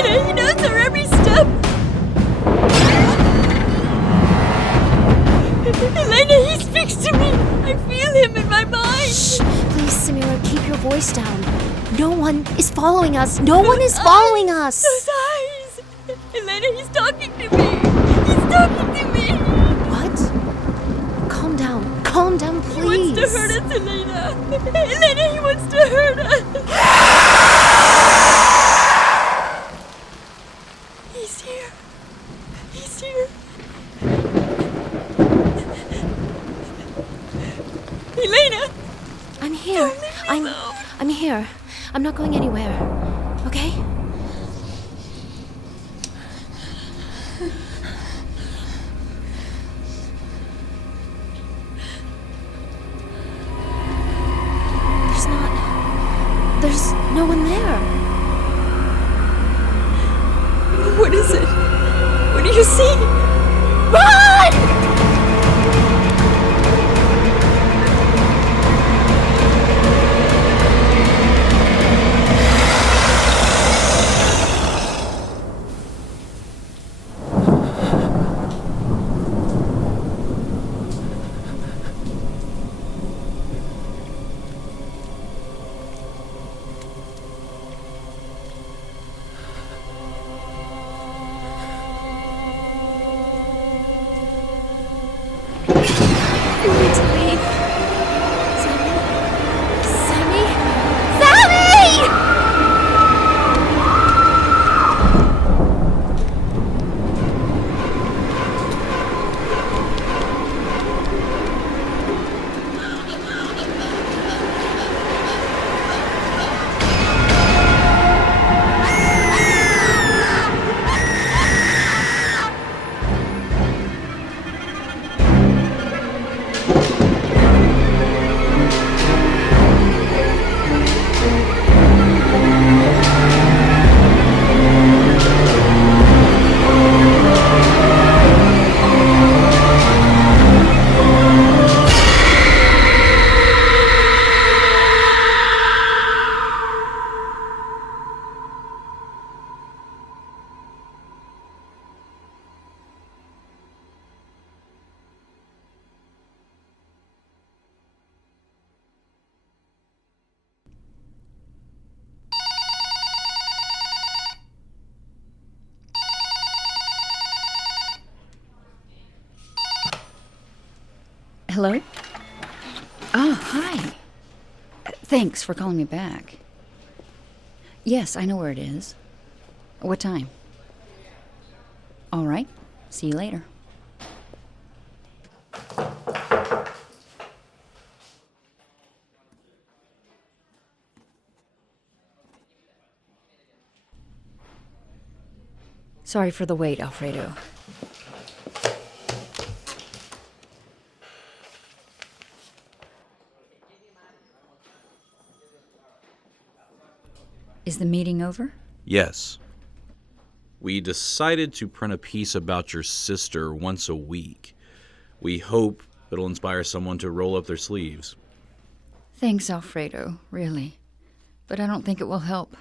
Elena, he knows her every step. Elena, he speaks to me. I feel him in my mind. Shh. Please, Timere, keep your voice down. No one is following us. No one is following us. Those eyes. Elena, he's talking to me. He's talking to me. What? Calm down. Calm down, please. He wants to hurt us, Elena. Elena, he wants to hurt us. He's here. He's here. Elena! I'm here. I'm here. I'm not going anywhere. Okay? There's no one there. What is it? What do you see? Run! Hello? Oh, hi. Thanks for calling me back. Yes, I know where it is. What time? All right. See you later. Sorry for the wait, Alfredo. Is the meeting over? Yes. We decided to print a piece about your sister once a week. We hope it'll inspire someone to roll up their sleeves. Thanks, Alfredo, really. But I don't think it will help.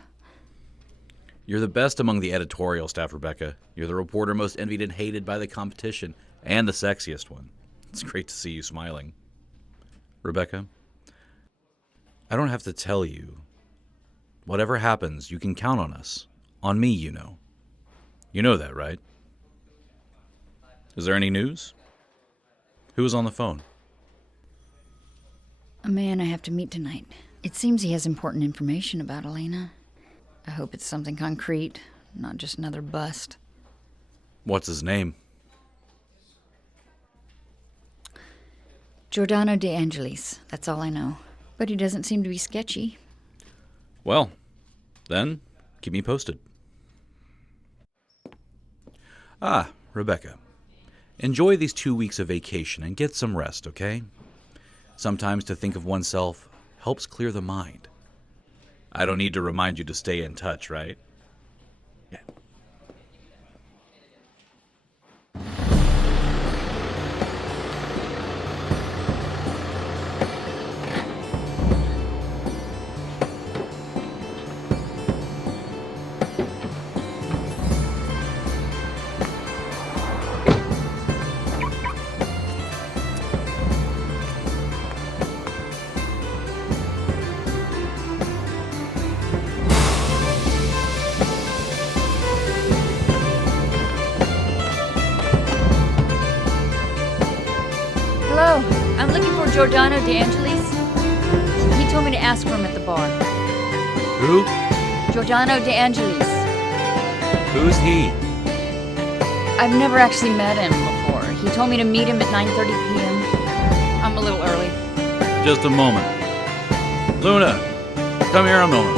You're the best among the editorial staff, Rebecca. You're the reporter most envied and hated by the competition, and the sexiest one. It's great to see you smiling. Rebecca, I don't have to tell you. Whatever happens, you can count on us. On me, you know. You know that, right? Is there any news? Who was on the phone? A man I have to meet tonight. It seems he has important information about Elena. I hope it's something concrete, not just another bust. What's his name? Giordano De Angelis, that's all I know. But he doesn't seem to be sketchy. Well, then, keep me posted. Ah, Rebecca. Enjoy these 2 weeks of vacation and get some rest, okay? Sometimes to think of oneself helps clear the mind. I don't need to remind you to stay in touch, right? Yeah. Giordano De Angelis? He told me to ask for him at the bar. Who? Giordano De Angelis. Who's he? I've never actually met him before. He told me to meet him at 9:30 p.m. I'm a little early. Just a moment. Luna, come here a moment.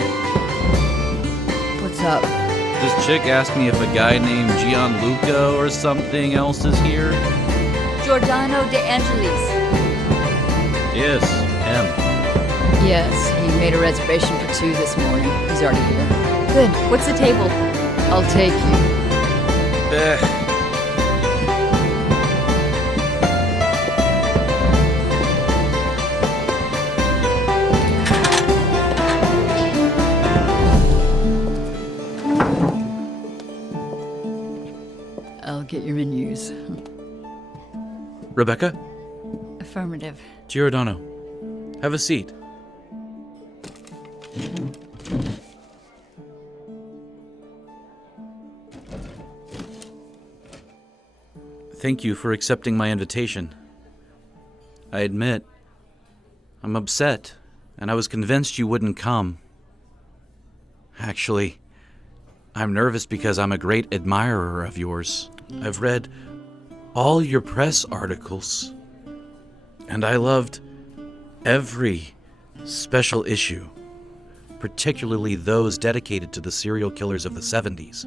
What's up? This chick asked me if a guy named Gianluca or something else is here. Giordano De Angelis. Yes, him. Yes, he made a reservation for 2 this morning. He's already here. Good. What's the table? I'll take you. I'll get your menus. Rebecca? Affirmative. Giordano, have a seat. Thank you for accepting my invitation. I admit, I'm upset, and I was convinced you wouldn't come. Actually, I'm nervous because I'm a great admirer of yours. I've read all your press articles, and I loved every special issue, particularly those dedicated to the serial killers of the 70s.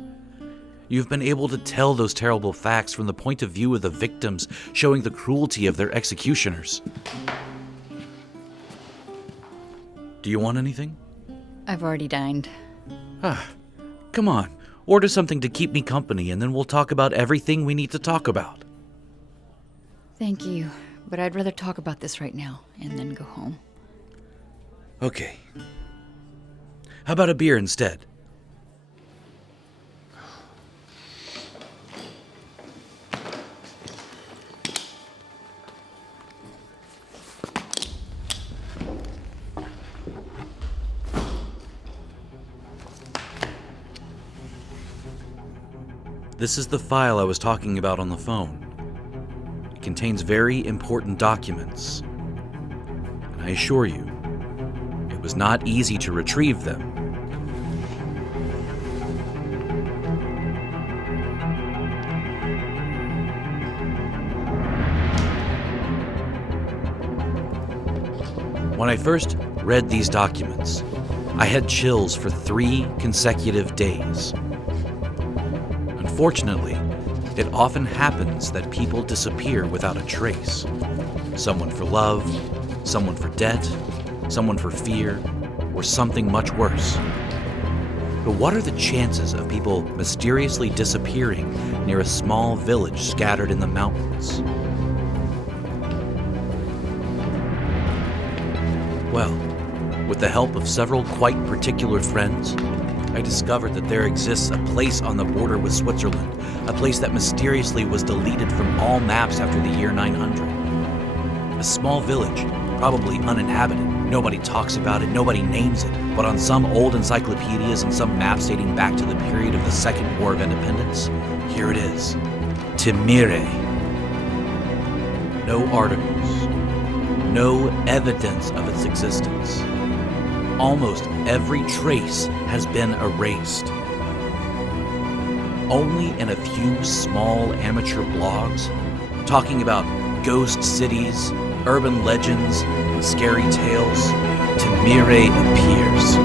You've been able to tell those terrible facts from the point of view of the victims, showing the cruelty of their executioners. Do you want anything? I've already dined. Come on, order something to keep me company, and then we'll talk about everything we need to talk about. Thank you, but I'd rather talk about this right now and then go home. Okay. How about a beer instead? This is the file I was talking about on the phone. It contains very important documents. And I assure you, it was not easy to retrieve them. When I first read these documents, I had chills for 3 consecutive days. Unfortunately, it often happens that people disappear without a trace. Someone for love, someone for debt, someone for fear, or something much worse. But what are the chances of people mysteriously disappearing near a small village scattered in the mountains? Well, with the help of several quite particular friends, I discovered that there exists a place on the border with Switzerland, a place that mysteriously was deleted from all maps after the year 900. A small village, probably uninhabited. Nobody talks about it, nobody names it, but on some old encyclopedias and some maps dating back to the period of the Second War of Independence, here it is. Timere. No articles, no evidence of its existence. Almost every trace has been erased. Only in a few small amateur blogs, talking about ghost cities, urban legends, and scary tales, Timere appears.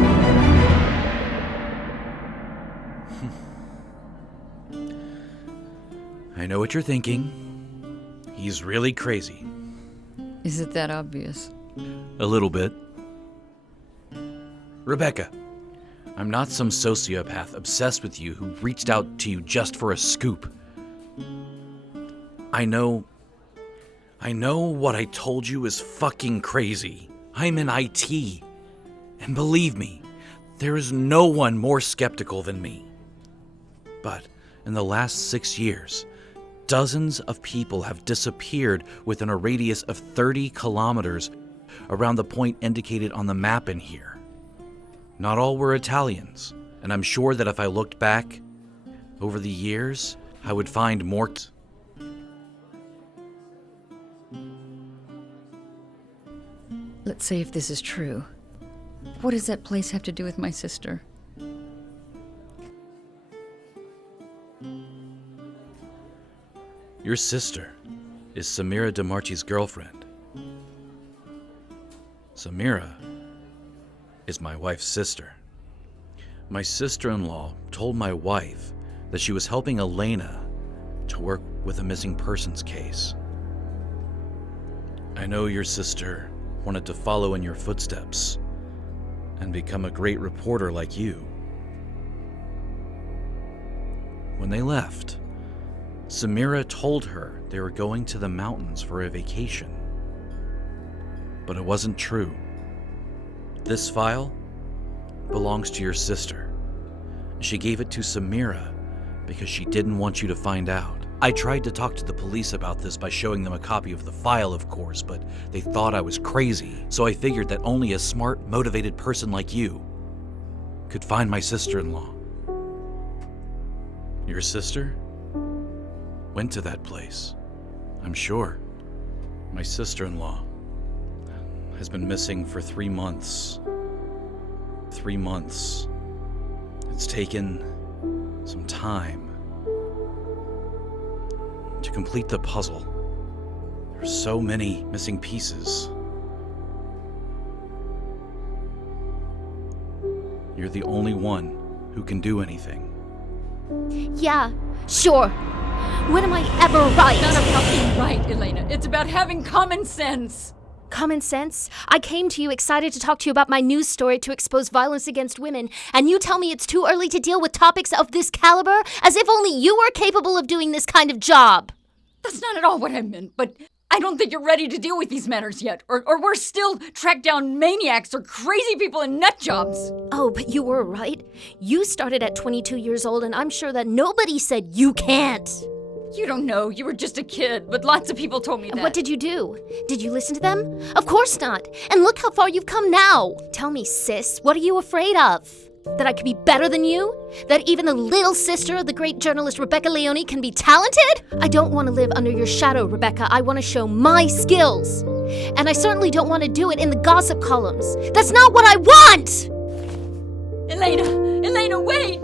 I know what you're thinking. He's really crazy. Is it that obvious? A little bit. Rebecca, I'm not some sociopath obsessed with you who reached out to you just for a scoop. I know what I told you is fucking crazy. I'm in IT. And believe me, there is no one more skeptical than me. But in the last 6 years, dozens of people have disappeared within a radius of 30 kilometers around the point indicated on the map in here. Not all were Italians, and I'm sure that if I looked back over the years, I would find more. Let's say if this is true. What does that place have to do with my sister? Your sister is Samira DeMarchi's girlfriend. Samira is my wife's sister. My sister-in-law told my wife that she was helping Elena to work with a missing persons case. I know your sister wanted to follow in your footsteps and become a great reporter like you. When they left, Samira told her they were going to the mountains for a vacation. But it wasn't true. This file belongs to your sister. She gave it to Samira because she didn't want you to find out. I tried to talk to the police about this by showing them a copy of the file, of course, but they thought I was crazy. So I figured that only a smart, motivated person like you could find my sister-in-law. Your sister went to that place, I'm sure. My sister-in-law has been missing for 3 months. 3 months. It's taken some time to complete the puzzle. There's so many missing pieces. You're the only one who can do anything. Yeah, sure. When am I ever right? It's not about being right, Elena. It's about having common sense. Common sense? I came to you excited to talk to you about my news story to expose violence against women, and you tell me it's too early to deal with topics of this caliber, as if only you were capable of doing this kind of job. That's not at all what I meant, but I don't think you're ready to deal with these matters yet. Or worse still, track down maniacs or crazy people in nut jobs. Oh, but you were right. You started at 22 years old, and I'm sure that nobody said you can't. You don't know. You were just a kid, but lots of people told me that. What did you do? Did you listen to them? Of course not. And look how far you've come now. Tell me, sis, what are you afraid of? That I could be better than you? That even the little sister of the great journalist Rebecca Leone can be talented? I don't want to live under your shadow, Rebecca. I want to show my skills. And I certainly don't want to do it in the gossip columns. That's not what I want! Elena, wait!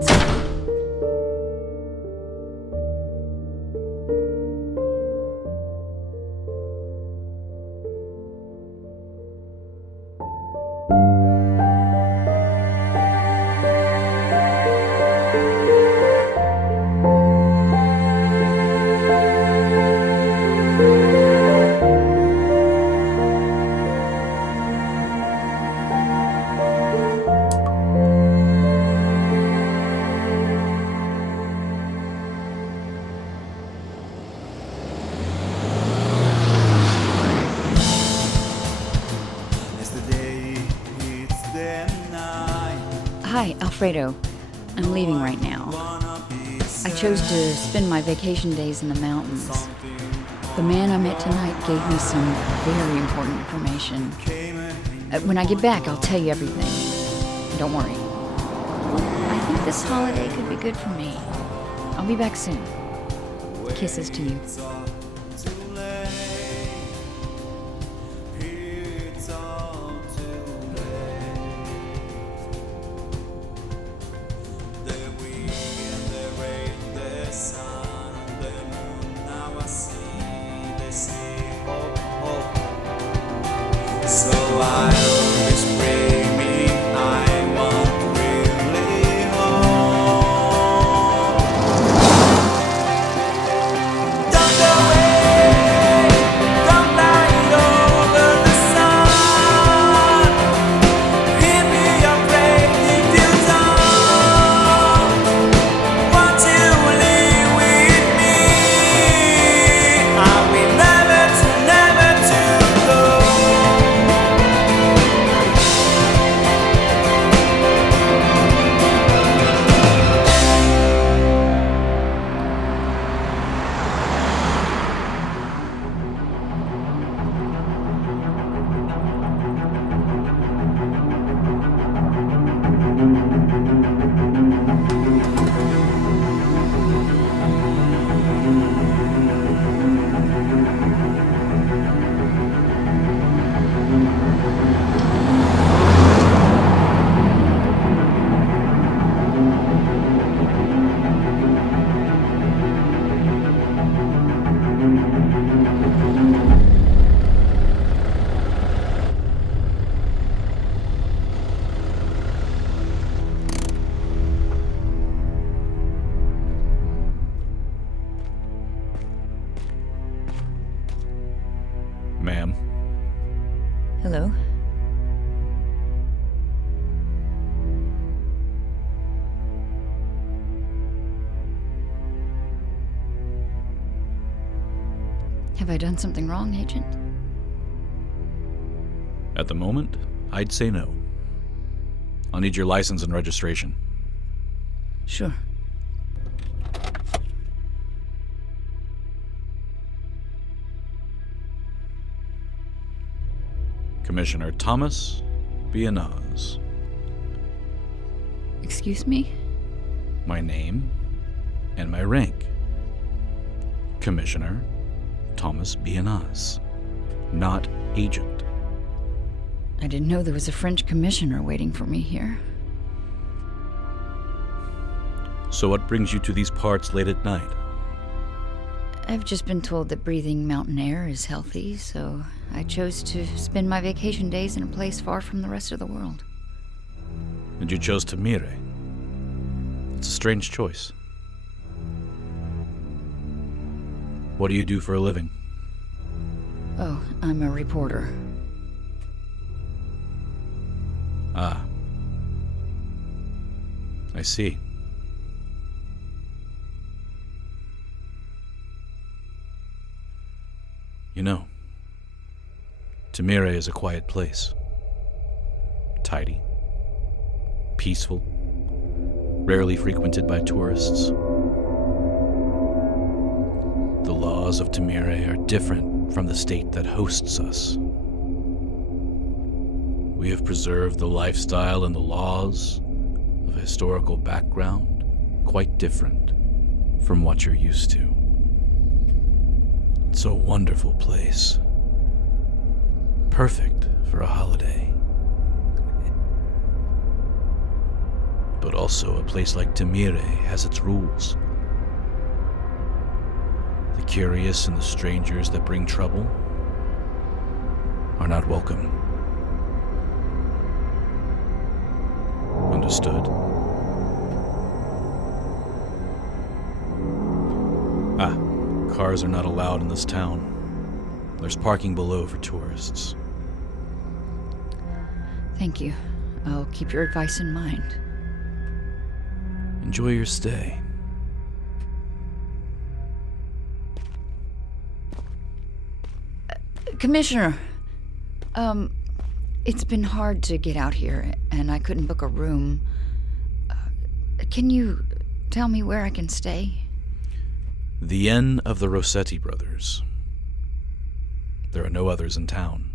Hi, Alfredo. I'm leaving right now. I chose to spend my vacation days in the mountains. The man I met tonight gave me some very important information. When I get back, I'll tell you everything. Don't worry. I think this holiday could be good for me. I'll be back soon. Kisses to you. So I'll just bring me, I want really home. Don't go Hello? Have I done something wrong, Agent? At the moment, I'd say no. I'll need your license and registration. Sure. Commissioner Thomas Bianaz. Excuse me? My name and my rank. Commissioner Thomas Bianaz, not agent. I didn't know there was a French commissioner waiting for me here. So what brings you to these parts late at night? I've just been told that breathing mountain air is healthy, so I chose to spend my vacation days in a place far from the rest of the world. And you chose Timere. It's a strange choice. What do you do for a living? Oh, I'm a reporter. Ah. I see. You know, Timere is a quiet place. Tidy. Peaceful. Rarely frequented by tourists. The laws of Timere are different from the state that hosts us. We have preserved the lifestyle and the laws of a historical background quite different from what you're used to. It's a wonderful place. Perfect for a holiday. But also a place like Timere has its rules. The curious and the strangers that bring trouble are not welcome. Understood? Ah, cars are not allowed in this town. There's parking below for tourists. Thank you. I'll keep your advice in mind. Enjoy your stay. Commissioner, it's been hard to get out here, and I couldn't book a room. Can you tell me where I can stay? The Inn of the Rossetti brothers. There are no others in town.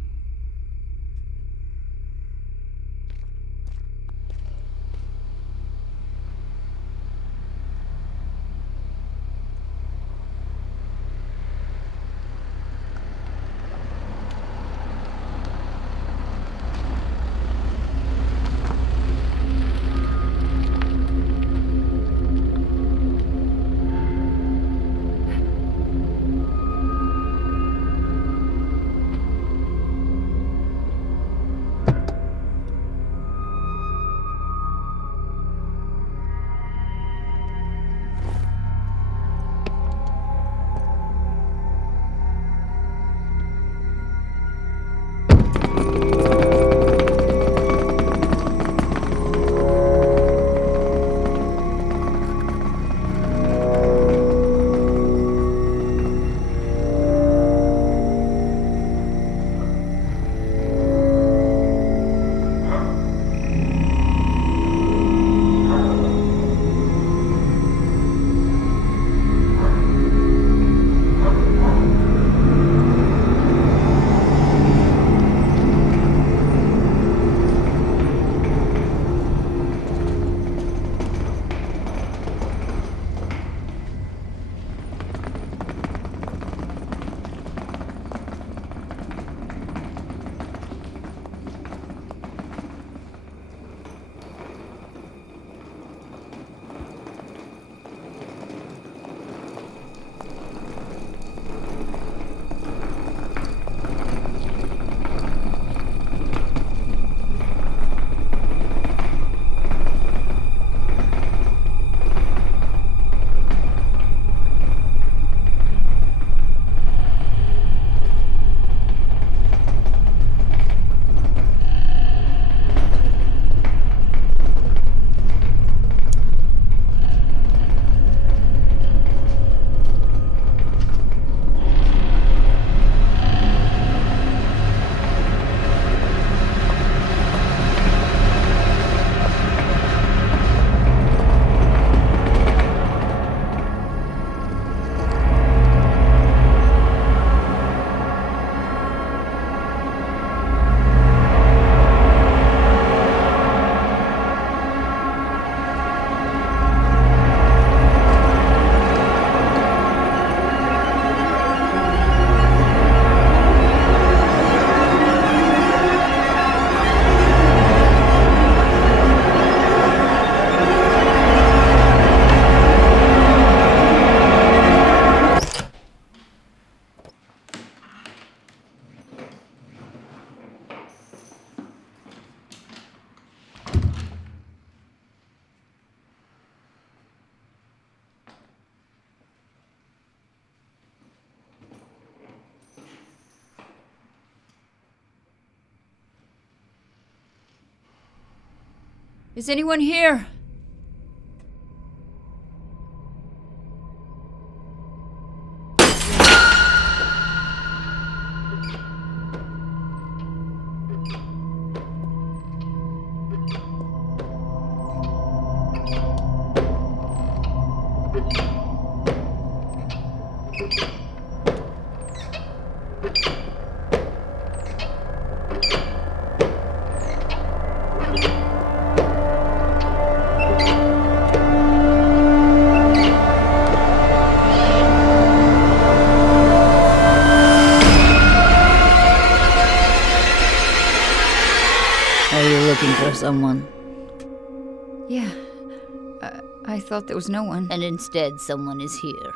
Is anyone here? Are you looking for someone? Yeah. I thought there was no one. And instead, someone is here.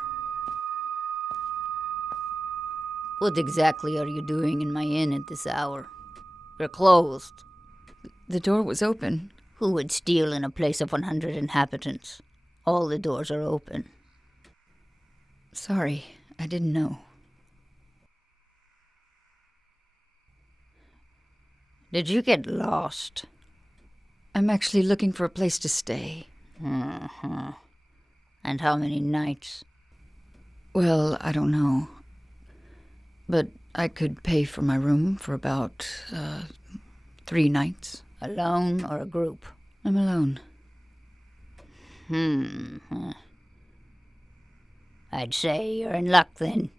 What exactly are you doing in my inn at this hour? You're closed. The door was open. Who would steal in a place of 100 inhabitants? All the doors are open. Sorry, I didn't know. Did you get lost? I'm actually looking for a place to stay. Uh-huh. And how many nights? Well, I don't know. But I could pay for my room for about 3 nights. Alone or a group? I'm alone. I'd say you're in luck then.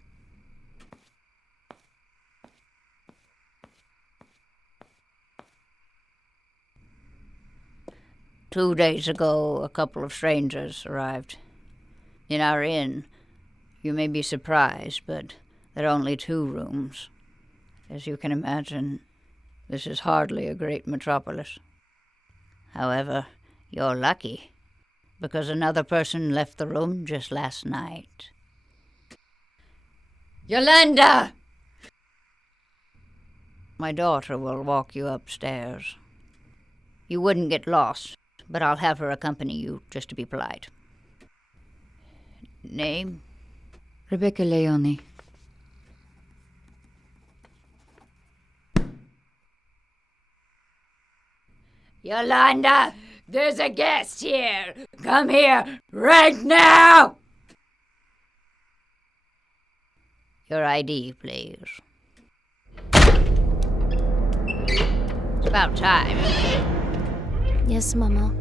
Two days ago, a couple of strangers arrived. In our inn, you may be surprised, but there are only 2 rooms. As you can imagine, this is hardly a great metropolis. However, you're lucky, because another person left the room just last night. Yolanda! My daughter will walk you upstairs. You wouldn't get lost, but I'll have her accompany you, just to be polite. Name? Rebecca Leone. Yolanda, there's a guest here. Come here right now. Your ID, please. It's about time. Yes, Mama.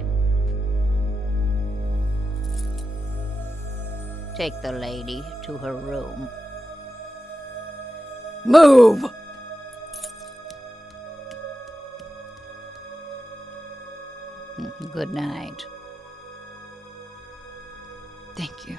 Take the lady to her room. Move! Good night. Thank you.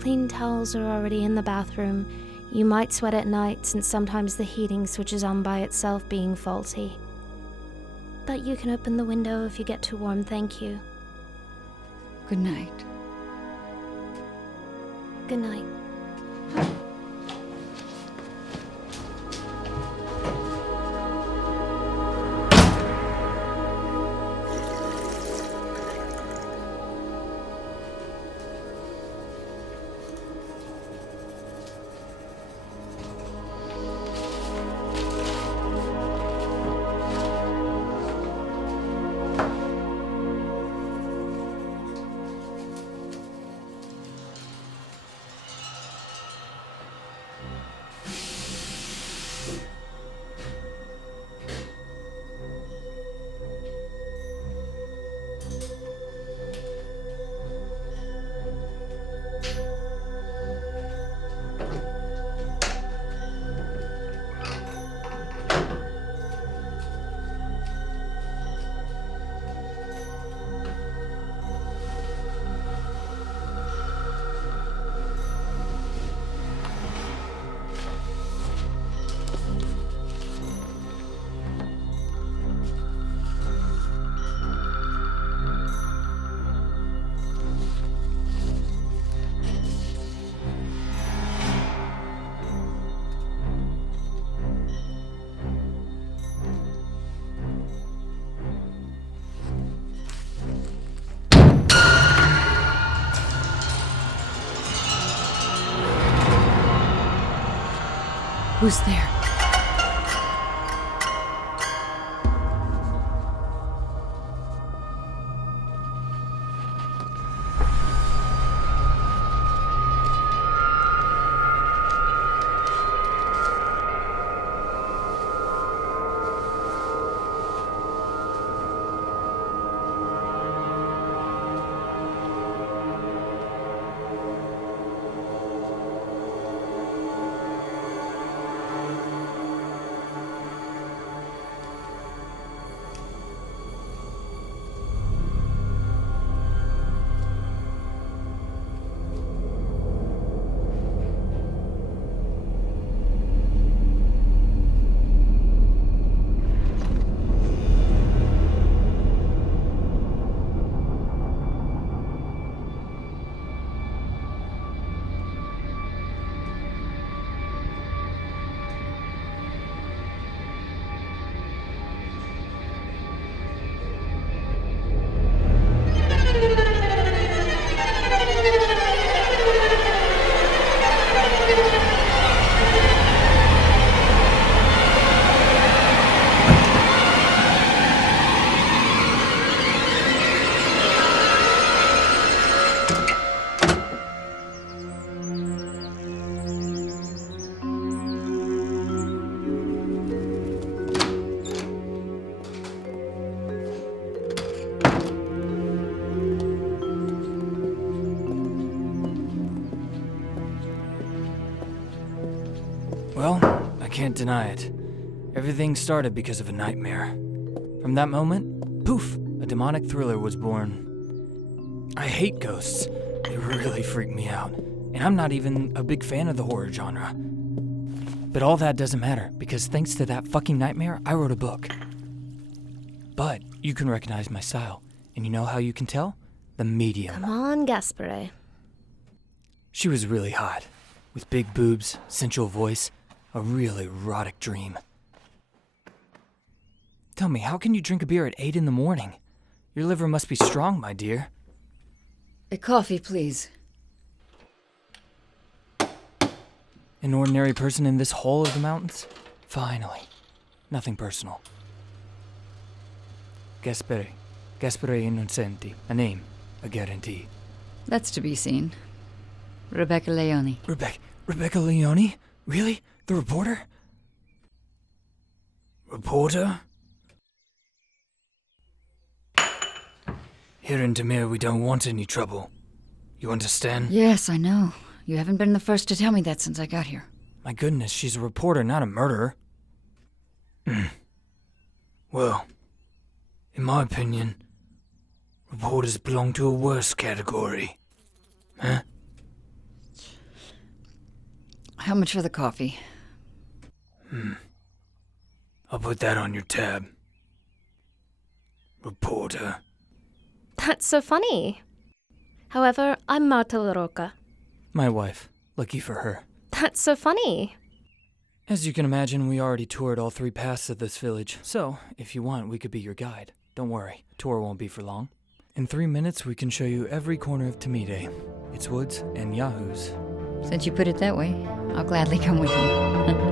Clean towels are already in the bathroom. You might sweat at night since sometimes the heating switches on by itself being faulty. But you can open the window if you get too warm, thank you. Good night. Good night. Who's there? Well, I can't deny it. Everything started because of a nightmare. From that moment, poof, a demonic thriller was born. I hate ghosts. They really freak me out. And I'm not even a big fan of the horror genre. But all that doesn't matter, because thanks to that fucking nightmare, I wrote a book. But you can recognize my style. And you know how you can tell? The medium. Come on, Gaspare. She was really hot. With big boobs, sensual voice, a really erotic dream. Tell me, how can you drink a beer at 8 in the morning? Your liver must be strong, my dear. A coffee, please. An ordinary person in this hole of the mountains? Finally. Nothing personal. Gaspare Innocenti. A name, a guarantee. That's to be seen. Rebecca Leone. Rebecca Leone? Really? The reporter? Reporter? Here in Tamir, we don't want any trouble. You understand? Yes, I know. You haven't been the first to tell me that since I got here. My goodness, she's a reporter, not a murderer. Well, in my opinion, reporters belong to a worse category. Huh? How much for the coffee? I'll put that on your tab. Reporter. That's so funny. However, I'm Marta LaRocca. My wife. Lucky for her. That's so funny. As you can imagine, we already toured all 3 paths of this village, so if you want, we could be your guide. Don't worry, tour won't be for long. In 3 minutes, we can show you every corner of Timere, its woods and yahoos. Since you put it that way, I'll gladly come with you.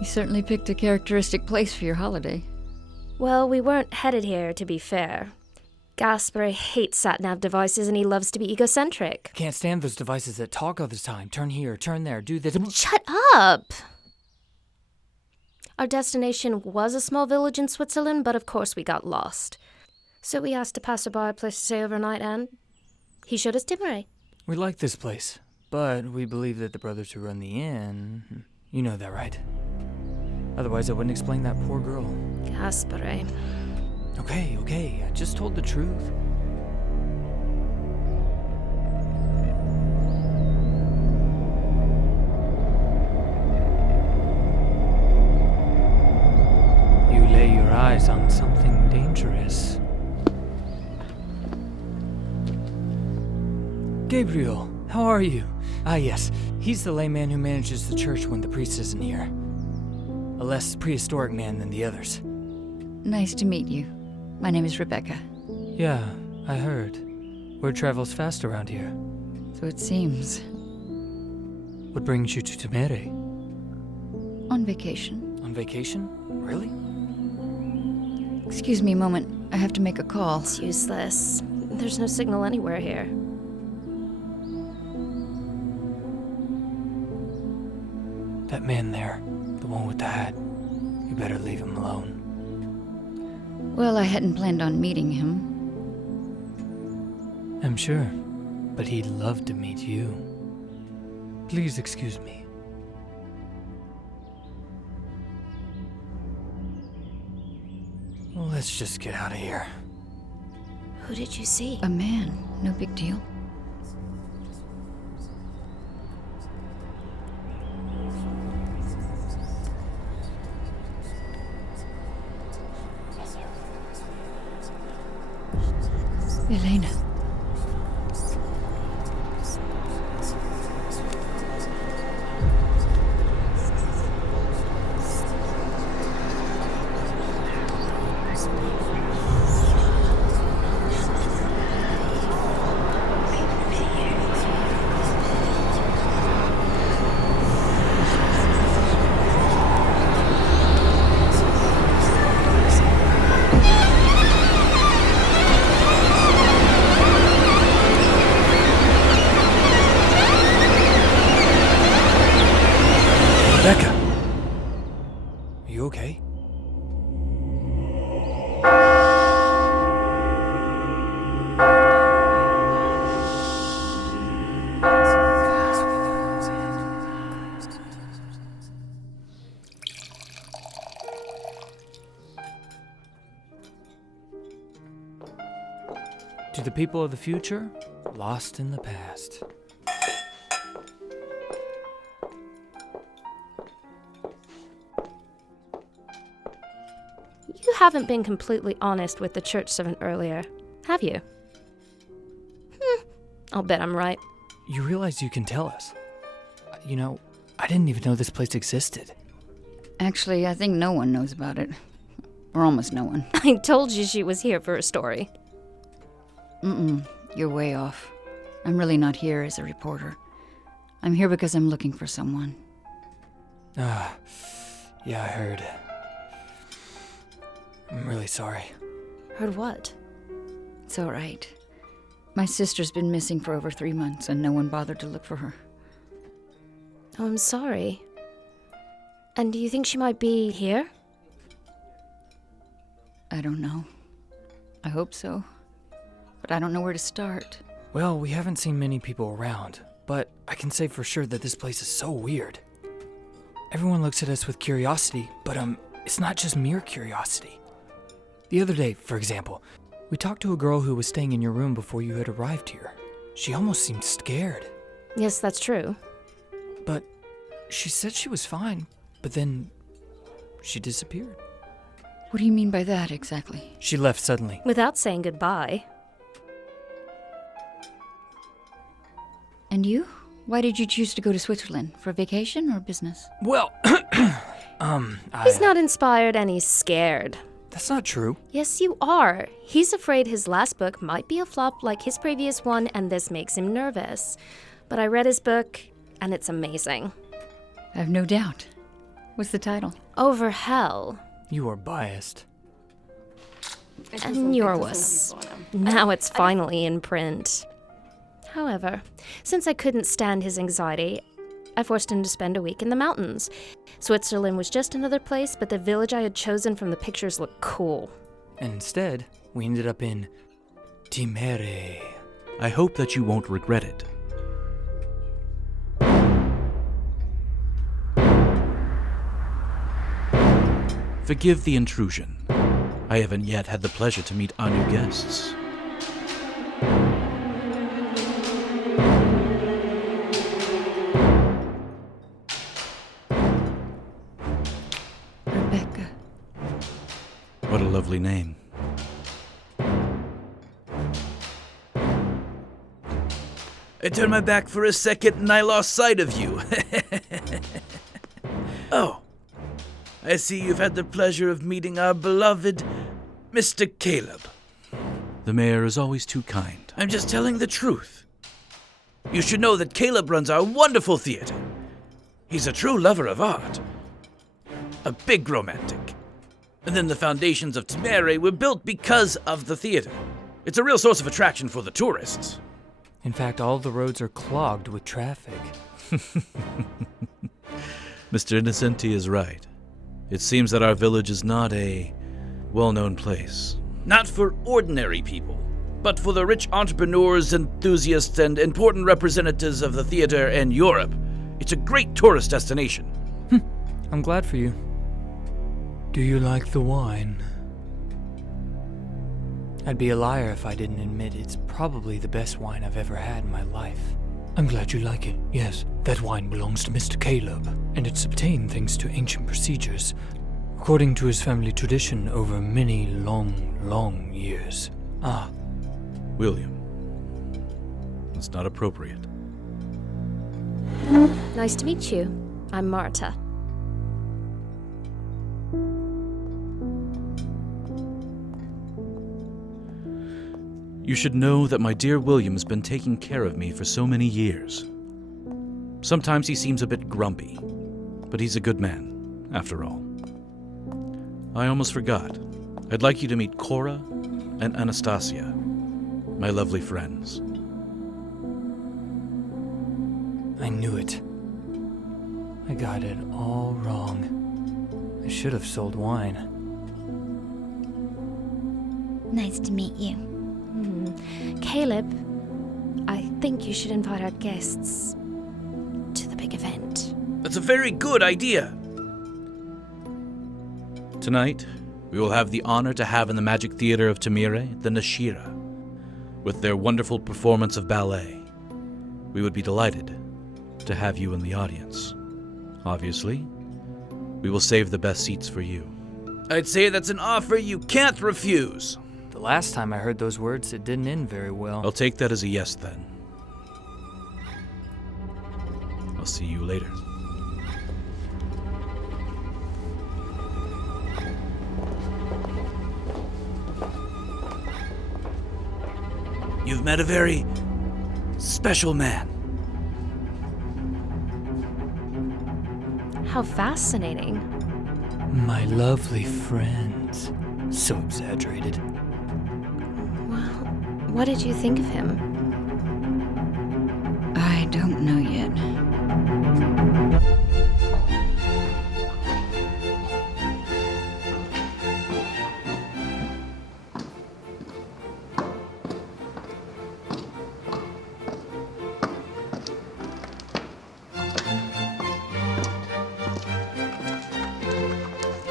You certainly picked a characteristic place for your holiday. Well, we weren't headed here, to be fair. Gaspare hates sat-nav devices and he loves to be egocentric. Can't stand those devices that talk all the time. Turn here, turn there, do this. Shut up! Our destination was a small village in Switzerland, but of course we got lost. So we asked a passerby a place to stay overnight, and he showed us Timere. We like this place, but we believe that the brothers who run the inn... You know that, right? Otherwise, I wouldn't explain that poor girl. Gaspare. Okay, I just told the truth. You lay your eyes on something dangerous. Gabriel, how are you? Ah, yes. He's the layman who manages the church when the priest isn't here. A less prehistoric man than the others. Nice to meet you. My name is Rebecca. Yeah, I heard. Word travels fast around here. So it seems. What brings you to Timere? On vacation. On vacation? Really? Excuse me a moment. I have to make a call. It's useless. There's no signal anywhere here. That man there, the one with the hat. You better leave him alone. Well, I hadn't planned on meeting him. I'm sure, but he'd love to meet you. Please excuse me. Well, let's just get out of here. Who did you see? A man. No big deal. Elena. Becca! Are you okay? To the people of the future, lost in the past. You haven't been completely honest with the church servant earlier, have you? I'll bet I'm right. You realize you can tell us. You know, I didn't even know this place existed. Actually, I think no one knows about it. Or almost no one. I told you she was here for a story. You're way off. I'm really not here as a reporter. I'm here because I'm looking for someone. Yeah, I heard. I'm really sorry. Heard what? It's all right. My sister's been missing for over 3 months, and no one bothered to look for her. Oh, I'm sorry. And do you think she might be here? I don't know. I hope so. But I don't know where to start. Well, we haven't seen many people around, but I can say for sure that this place is so weird. Everyone looks at us with curiosity, but it's not just mere curiosity. The other day, for example, we talked to a girl who was staying in your room before you had arrived here. She almost seemed scared. Yes, that's true. But she said she was fine, but then she disappeared. What do you mean by that, exactly? She left suddenly. Without saying goodbye. And you? Why did you choose to go to Switzerland? For vacation or business? Well, He's not inspired and he's scared. That's not true. Yes, you are. He's afraid his last book might be a flop like his previous one, and this makes him nervous. But I read his book, and it's amazing. I have no doubt. What's the title? Over Hell. You are biased. And you're wuss. Now it's finally in print. However, since I couldn't stand his anxiety, I forced him to spend a week in the mountains. Switzerland was just another place, but the village I had chosen from the pictures looked cool. And instead, we ended up in Timere. I hope that you won't regret it. Forgive the intrusion. I haven't yet had the pleasure to meet our new guests. Rebecca. What a lovely name. I turned my back for a second and I lost sight of you. Oh, I see you've had the pleasure of meeting our beloved Mr. Caleb. The mayor is always too kind. I'm just telling the truth. You should know that Caleb runs our wonderful theater. He's a true lover of art. A big romantic. And then the foundations of Timere were built because of the theater. It's a real source of attraction for the tourists. In fact, all the roads are clogged with traffic. Mr. Innocenti is right. It seems that our village is not a well-known place. Not for ordinary people, but for the rich entrepreneurs, enthusiasts, and important representatives of the theater and Europe. It's a great tourist destination. I'm glad for you. Do you like the wine? I'd be a liar if I didn't admit it's probably the best wine I've ever had in my life. I'm glad you like it. Yes, that wine belongs to Mr. Caleb, and it's obtained thanks to ancient procedures, according to his family tradition over many long years. Ah. William. That's not appropriate. Nice to meet you. I'm Marta. You should know that my dear William's been taking care of me for so many years. Sometimes he seems a bit grumpy, but he's a good man, after all. I almost forgot. I'd like you to meet Cora and Anastasia, my lovely friends. I knew it. I got it all wrong. I should have sold wine. Nice to meet you. Caleb, I think you should invite our guests to the big event. That's a very good idea. Tonight, we will have the honor to have in the Magic Theater of Timere the Nashira, with their wonderful performance of ballet. We would be delighted to have you in the audience. Obviously, we will save the best seats for you. I'd say that's an offer you can't refuse. The last time I heard those words, it didn't end very well. I'll take that as a yes then. I'll see you later. You've met a very special man. How fascinating. My lovely friends. So exaggerated. Well, what did you think of him? I don't know yet.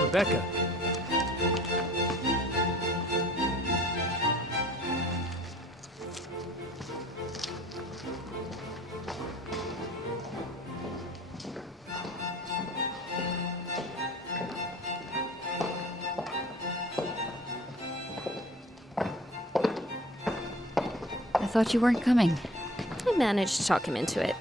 Rebecca. I thought you weren't coming. I managed to talk him into it.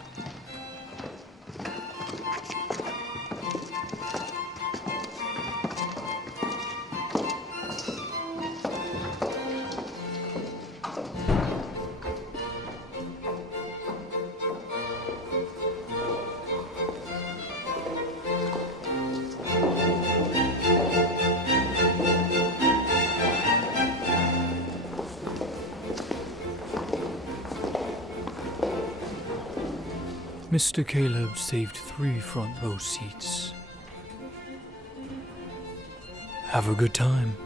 Mr. Caleb saved 3 front row seats. Have a good time.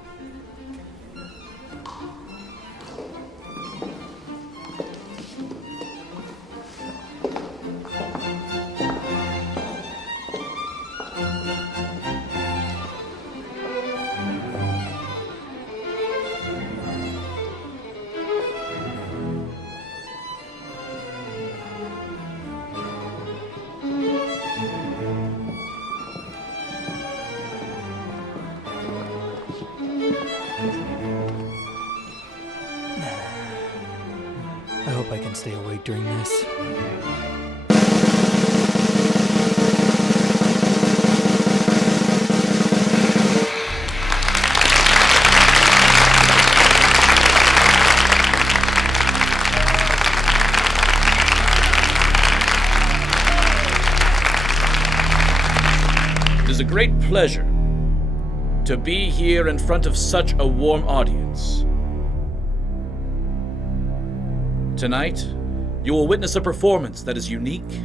I hope I can stay awake during this. It is a great pleasure to be here in front of such a warm audience. Tonight, you will witness a performance that is unique,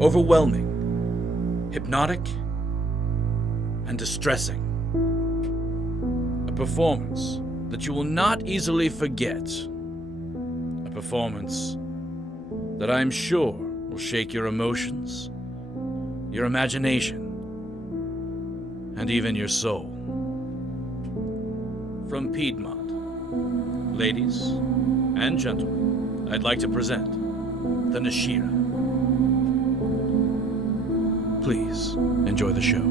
overwhelming, hypnotic, and distressing. A performance that you will not easily forget. A performance that I am sure will shake your emotions, your imagination, and even your soul. From Piedmont, ladies and gentlemen, I'd like to present the Nashira. Please enjoy the show.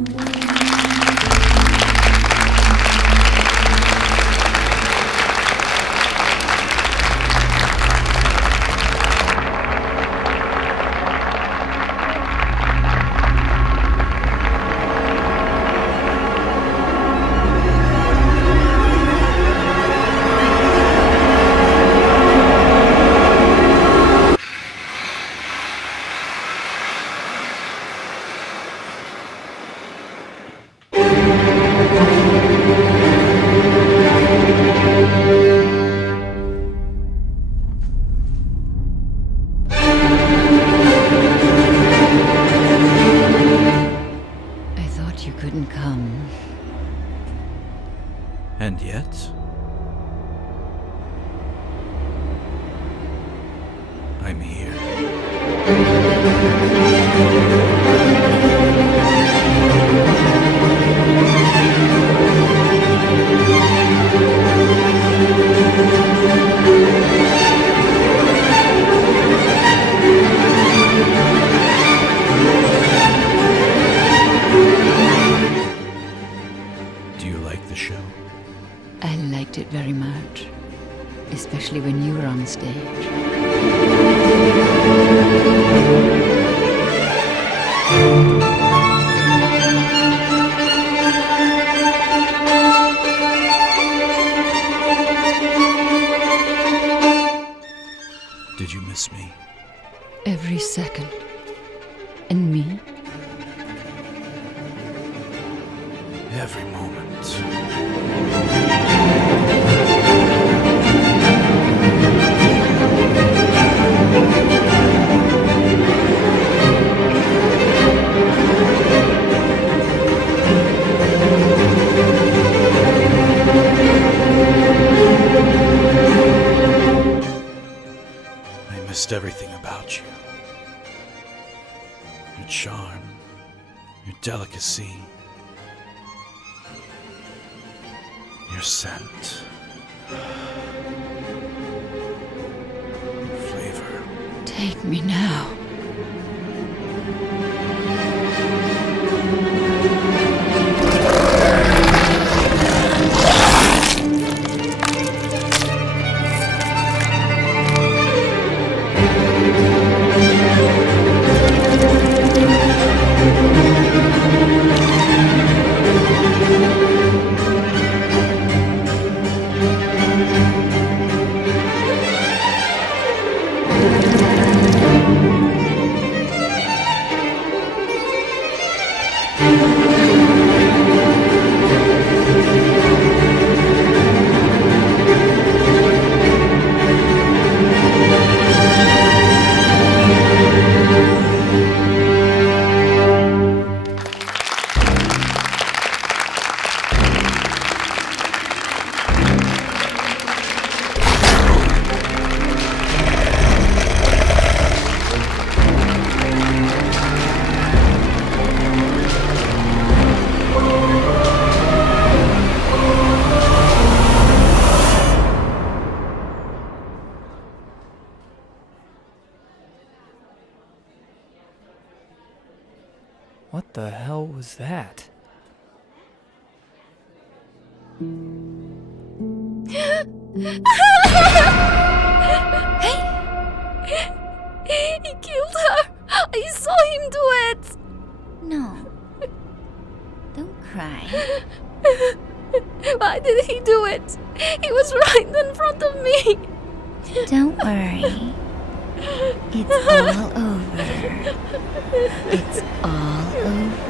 You couldn't come. And yet, I'm here. Do you like the show? I liked it very much, especially when you were on stage. Did you miss me? Every second. And me? Every moment. I missed everything about you. Your charm, your delicacy, your scent, your flavor. Take me now. What the hell was that? He killed her! I saw him do it! No. Don't cry. Why did he do it? He was right in front of me! Don't worry. It's all over. It's all over.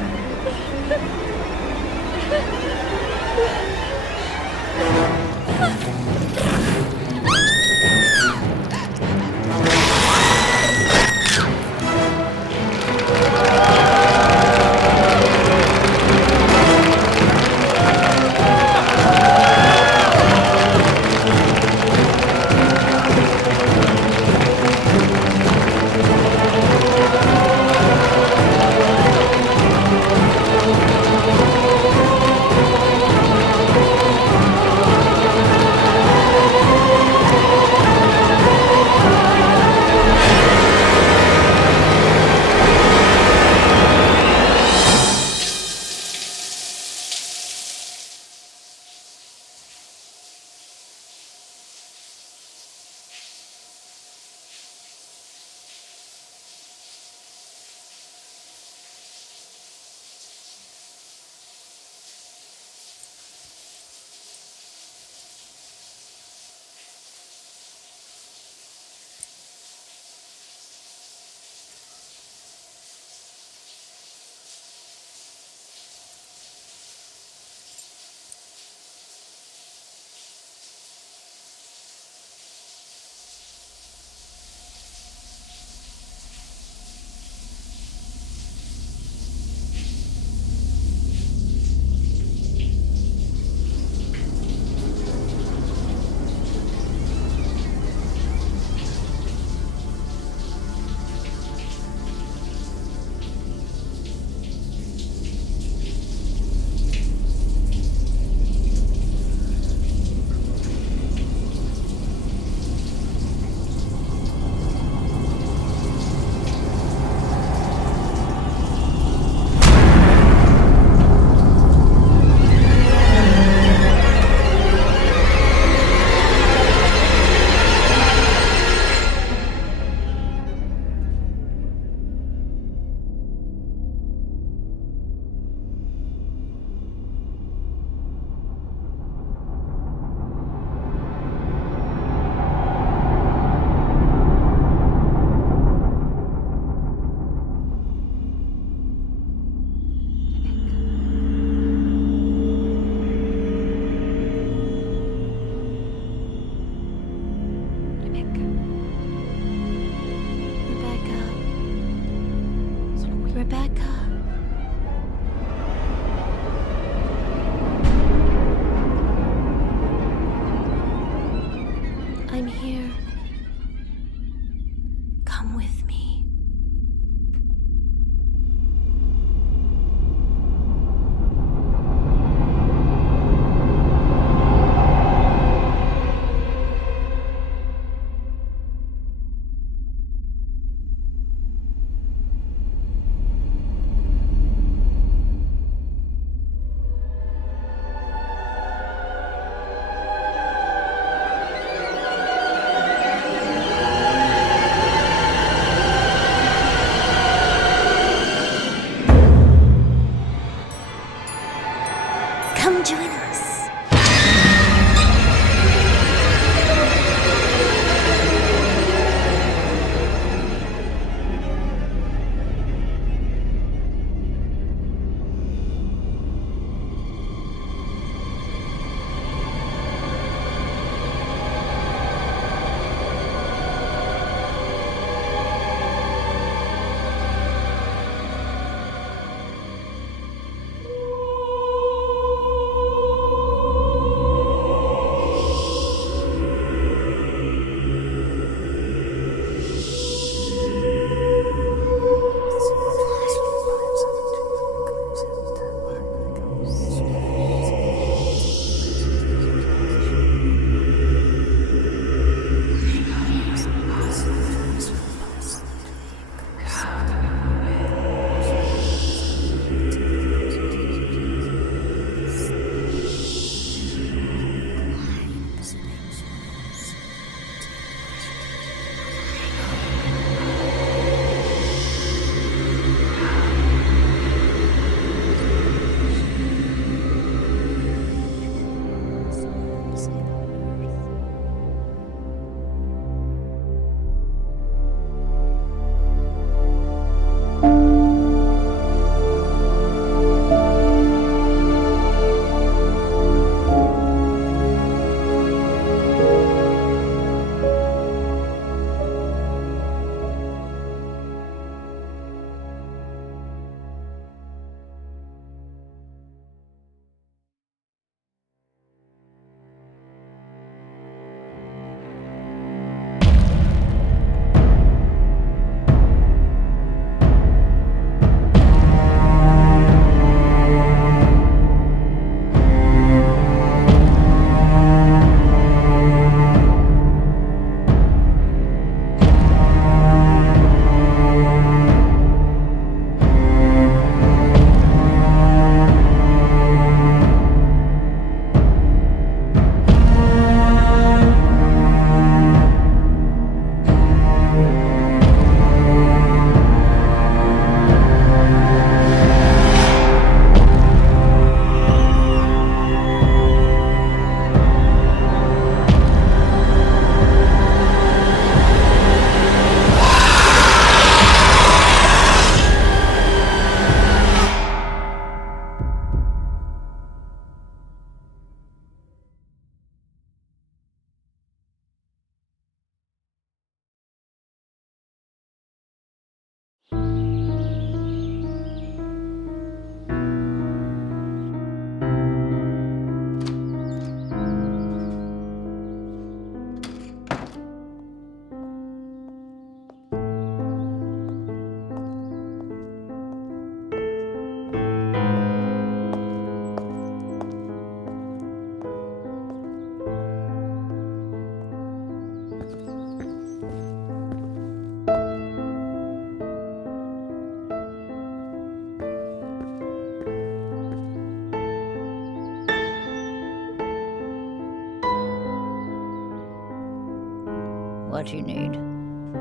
What you need?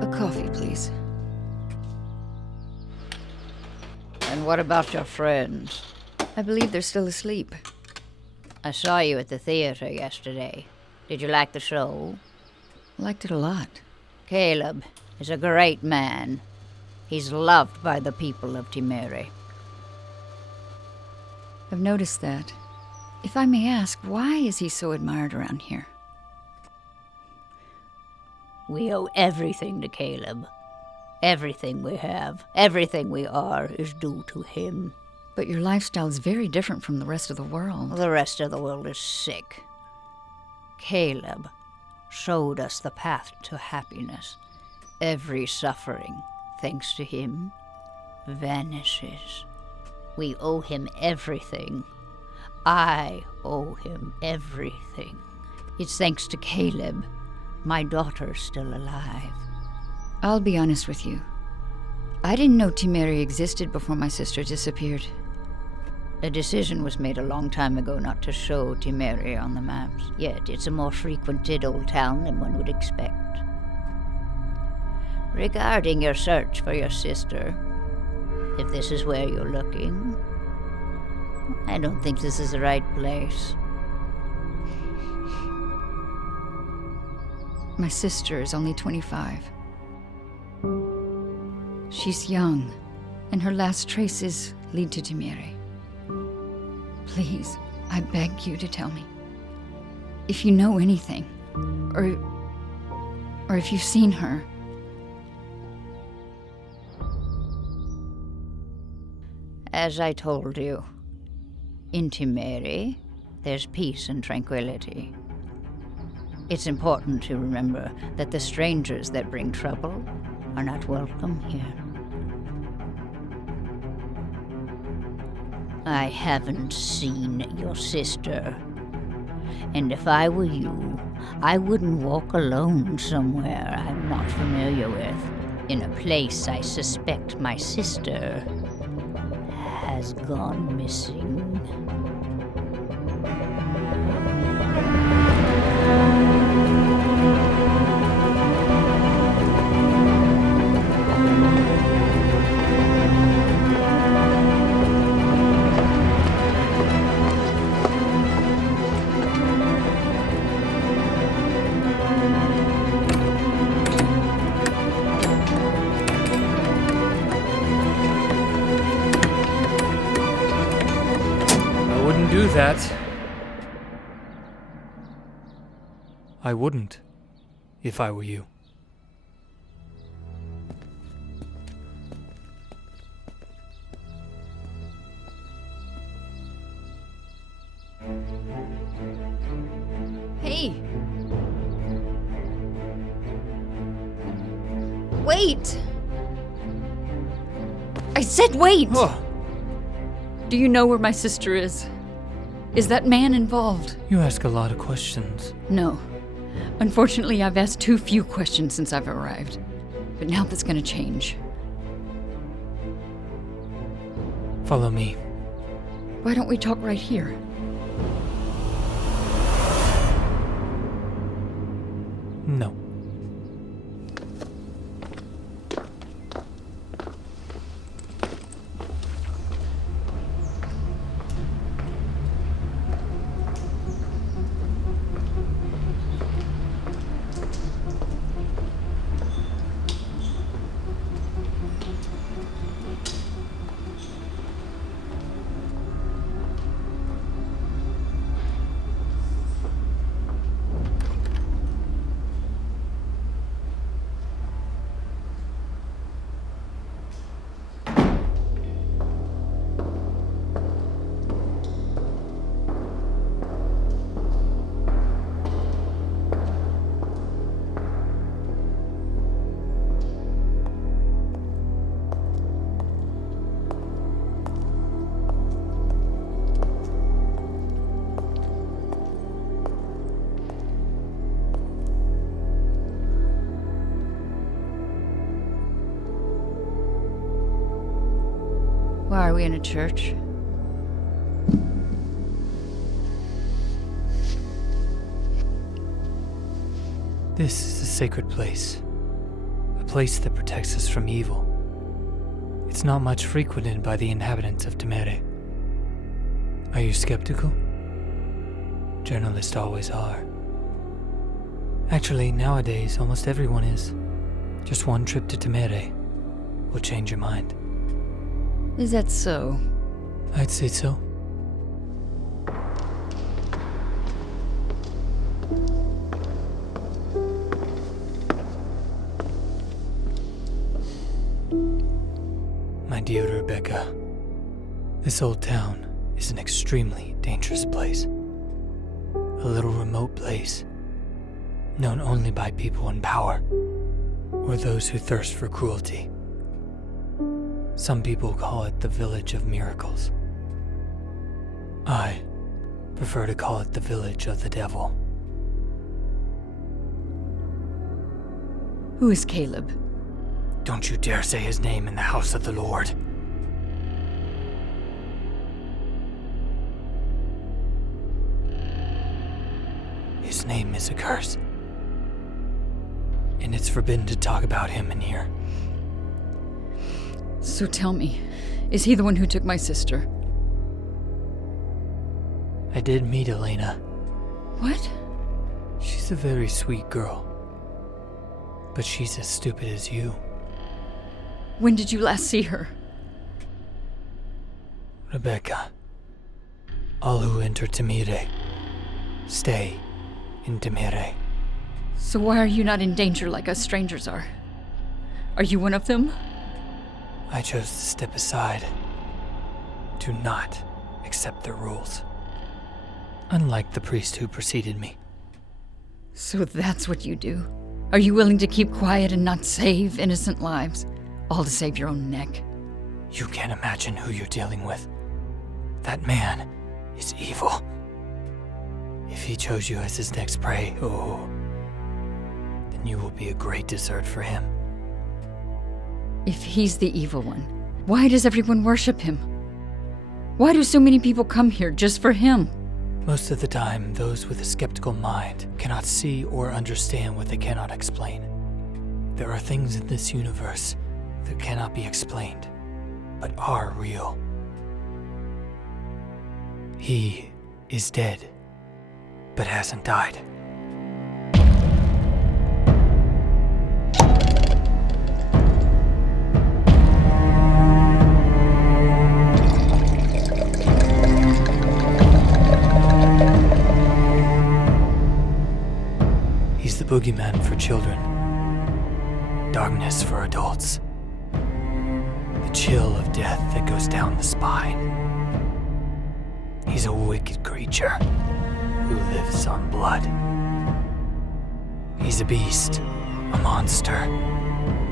A coffee, please. And what about your friends? I believe they're still asleep. I saw you at the theater yesterday. Did you like the show? Liked it a lot. Caleb is a great man. He's loved by the people of Timere. I've noticed that. If I may ask, why is he so admired around here? We owe everything to Caleb. Everything we have, everything we are, is due to him. But your lifestyle is very different from the rest of the world. The rest of the world is sick. Caleb showed us the path to happiness. Every suffering, thanks to him, vanishes. We owe him everything. I owe him everything. It's thanks to Caleb my daughter's still alive. I'll be honest with you. I didn't know Timere existed before my sister disappeared. A decision was made a long time ago not to show Timere on the maps, yet it's a more frequented old town than one would expect. Regarding your search for your sister, if this is where you're looking, I don't think this is the right place. My sister is only 25. She's young, and her last traces lead to Timere. Please, I beg you to tell me. If you know anything, or if you've seen her. As I told you, in Timere, there's peace and tranquility. It's important to remember that the strangers that bring trouble are not welcome here. I haven't seen your sister. And if I were you, I wouldn't walk alone somewhere I'm not familiar with, in a place I suspect my sister has gone missing. That I wouldn't, if I were you. Hey! Wait! I said wait! Oh, Do you know where my sister is? Is that man involved? you ask a lot of questions. No. Unfortunately, I've asked too few questions since I've arrived. But now that's gonna change. Follow me. Why don't we talk right here? No. Why are we in a church? This is a sacred place. A place that protects us from evil. It's not much frequented by the inhabitants of Timere. Are you skeptical? Journalists always are. Actually, nowadays, almost everyone is. Just one trip to Timere will change your mind. Is that so? I'd say so. My dear Rebecca, this old town is an extremely dangerous place. A little remote place, known only by people in power, or those who thirst for cruelty. Some people call it the Village of Miracles. I prefer to call it the Village of the Devil. Who is Caleb? Don't you dare say his name in the house of the Lord. His name is a curse. And it's forbidden to talk about him in here. So tell me, is he the one who took my sister? I did meet Elena. What? She's a very sweet girl. But she's as stupid as you. When did you last see her? Rebecca, all who enter Timere stay in Timere. So why are you not in danger like us strangers are? Are you one of them? I chose to step aside, to not accept their rules. Unlike the priest who preceded me. So that's what you do? Are you willing to keep quiet and not save innocent lives? All to save your own neck? You can't imagine who you're dealing with. That man is evil. If he chose you as his next prey, then you will be a great dessert for him. If he's the evil one, why does everyone worship him? Why do so many people come here just for him? Most of the time, those with a skeptical mind cannot see or understand what they cannot explain. There are things in this universe that cannot be explained, but are real. He is dead, but hasn't died. He's the boogeyman for children, darkness for adults, the chill of death that goes down the spine. He's a wicked creature who lives on blood. He's a beast, a monster,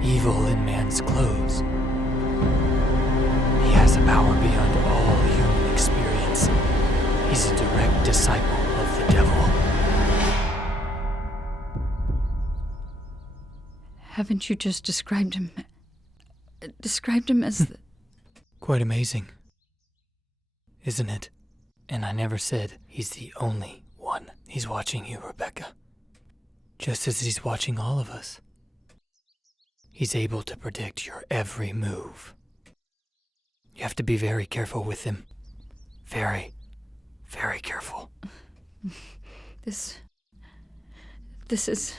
evil in man's clothes. He has a power beyond all human experience. He's a direct disciple of the devil. Haven't you just described him as the... Quite amazing, isn't it? And I never said he's the only one. He's watching you, Rebecca. Just as he's watching all of us. He's able to predict your every move. You have to be very careful with him. Very, very careful. This is...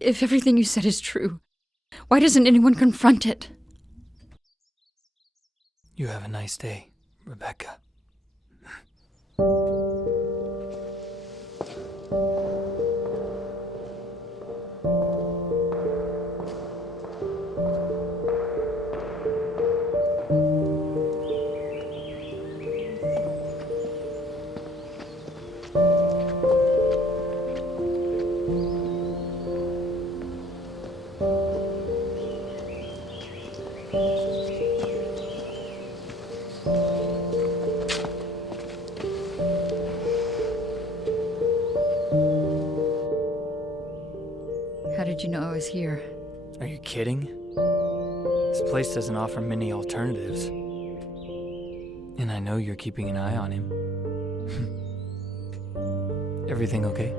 If everything you said is true, why doesn't anyone confront it? You have a nice day, Rebecca. How did you know I was here? Are you kidding? This place doesn't offer many alternatives. And I know you're keeping an eye on him. Everything okay?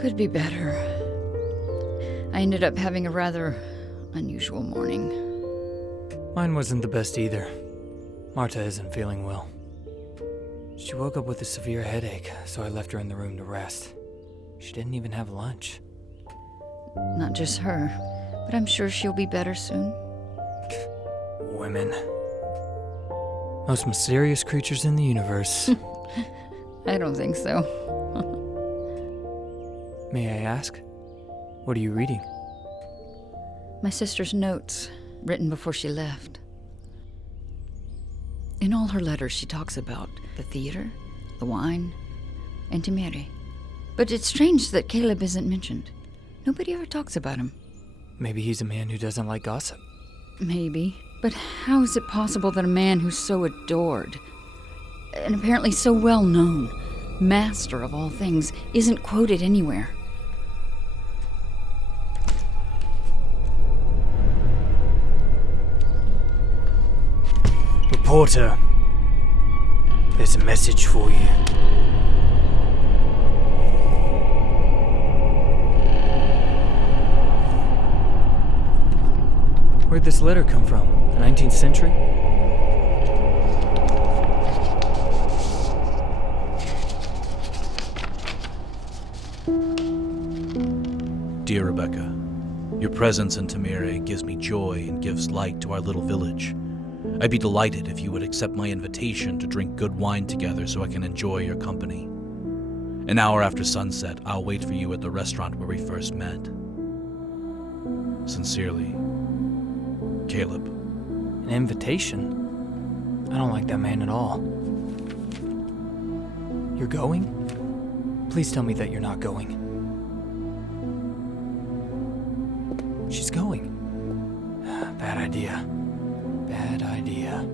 Could be better. I ended up having a rather unusual morning. Mine wasn't the best either. Marta isn't feeling well. She woke up with a severe headache, so I left her in the room to rest. She didn't even have lunch. Not just her, but I'm sure she'll be better soon. Women. Most mysterious creatures in the universe. I don't think so. May I ask? What are you reading? My sister's notes, written before she left. In all her letters, she talks about the theater, the wine, and Timere. But it's strange that Caleb isn't mentioned. Nobody ever talks about him. Maybe he's a man who doesn't like gossip. Maybe. But how is it possible that a man who's so adored, and apparently so well known, master of all things, isn't quoted anywhere? Reporter, there's a message for you. Where'd this letter come from? The 19th century? Dear Rebecca, your presence in Timere gives me joy and gives light to our little village. I'd be delighted if you would accept my invitation to drink good wine together so I can enjoy your company. An hour after sunset, I'll wait for you at the restaurant where we first met. Sincerely, Caleb. An invitation? I don't like that man at all. You're going? Please tell me that you're not going. She's going. Bad idea. Bad idea.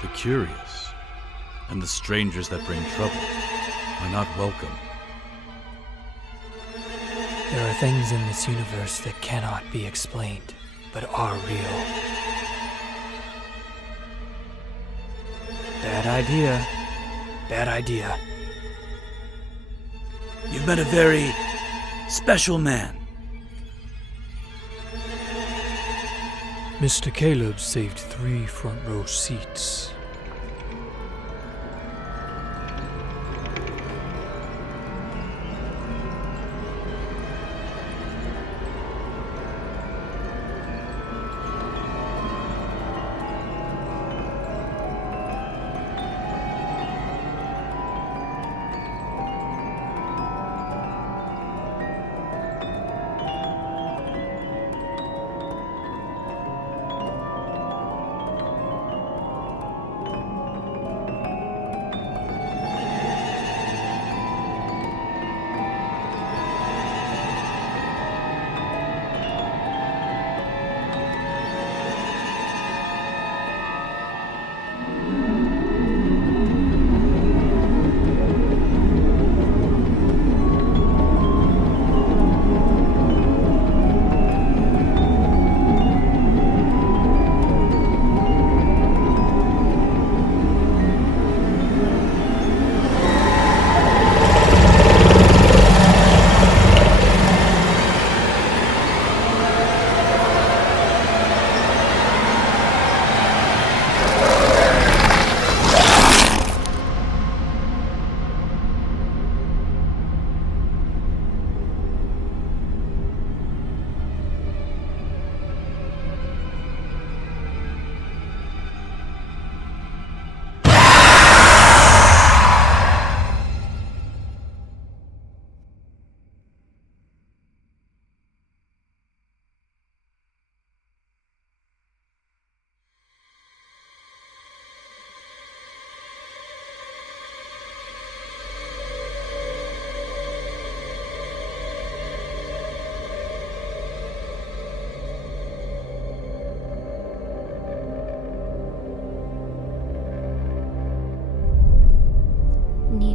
The curious and the strangers that bring trouble are not welcome. There are things in this universe that cannot be explained, but are real. Bad idea. Bad idea. You've met a very special man. Mr. Caleb saved 3 front row seats.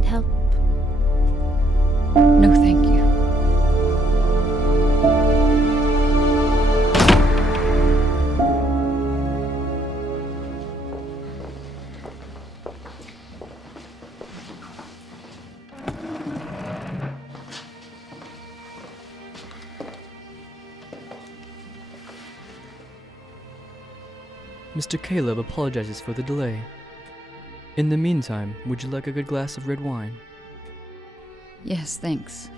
help? No, thank you. Mr. Caleb apologizes for the delay. In the meantime, would you like a good glass of red wine? Yes, thanks.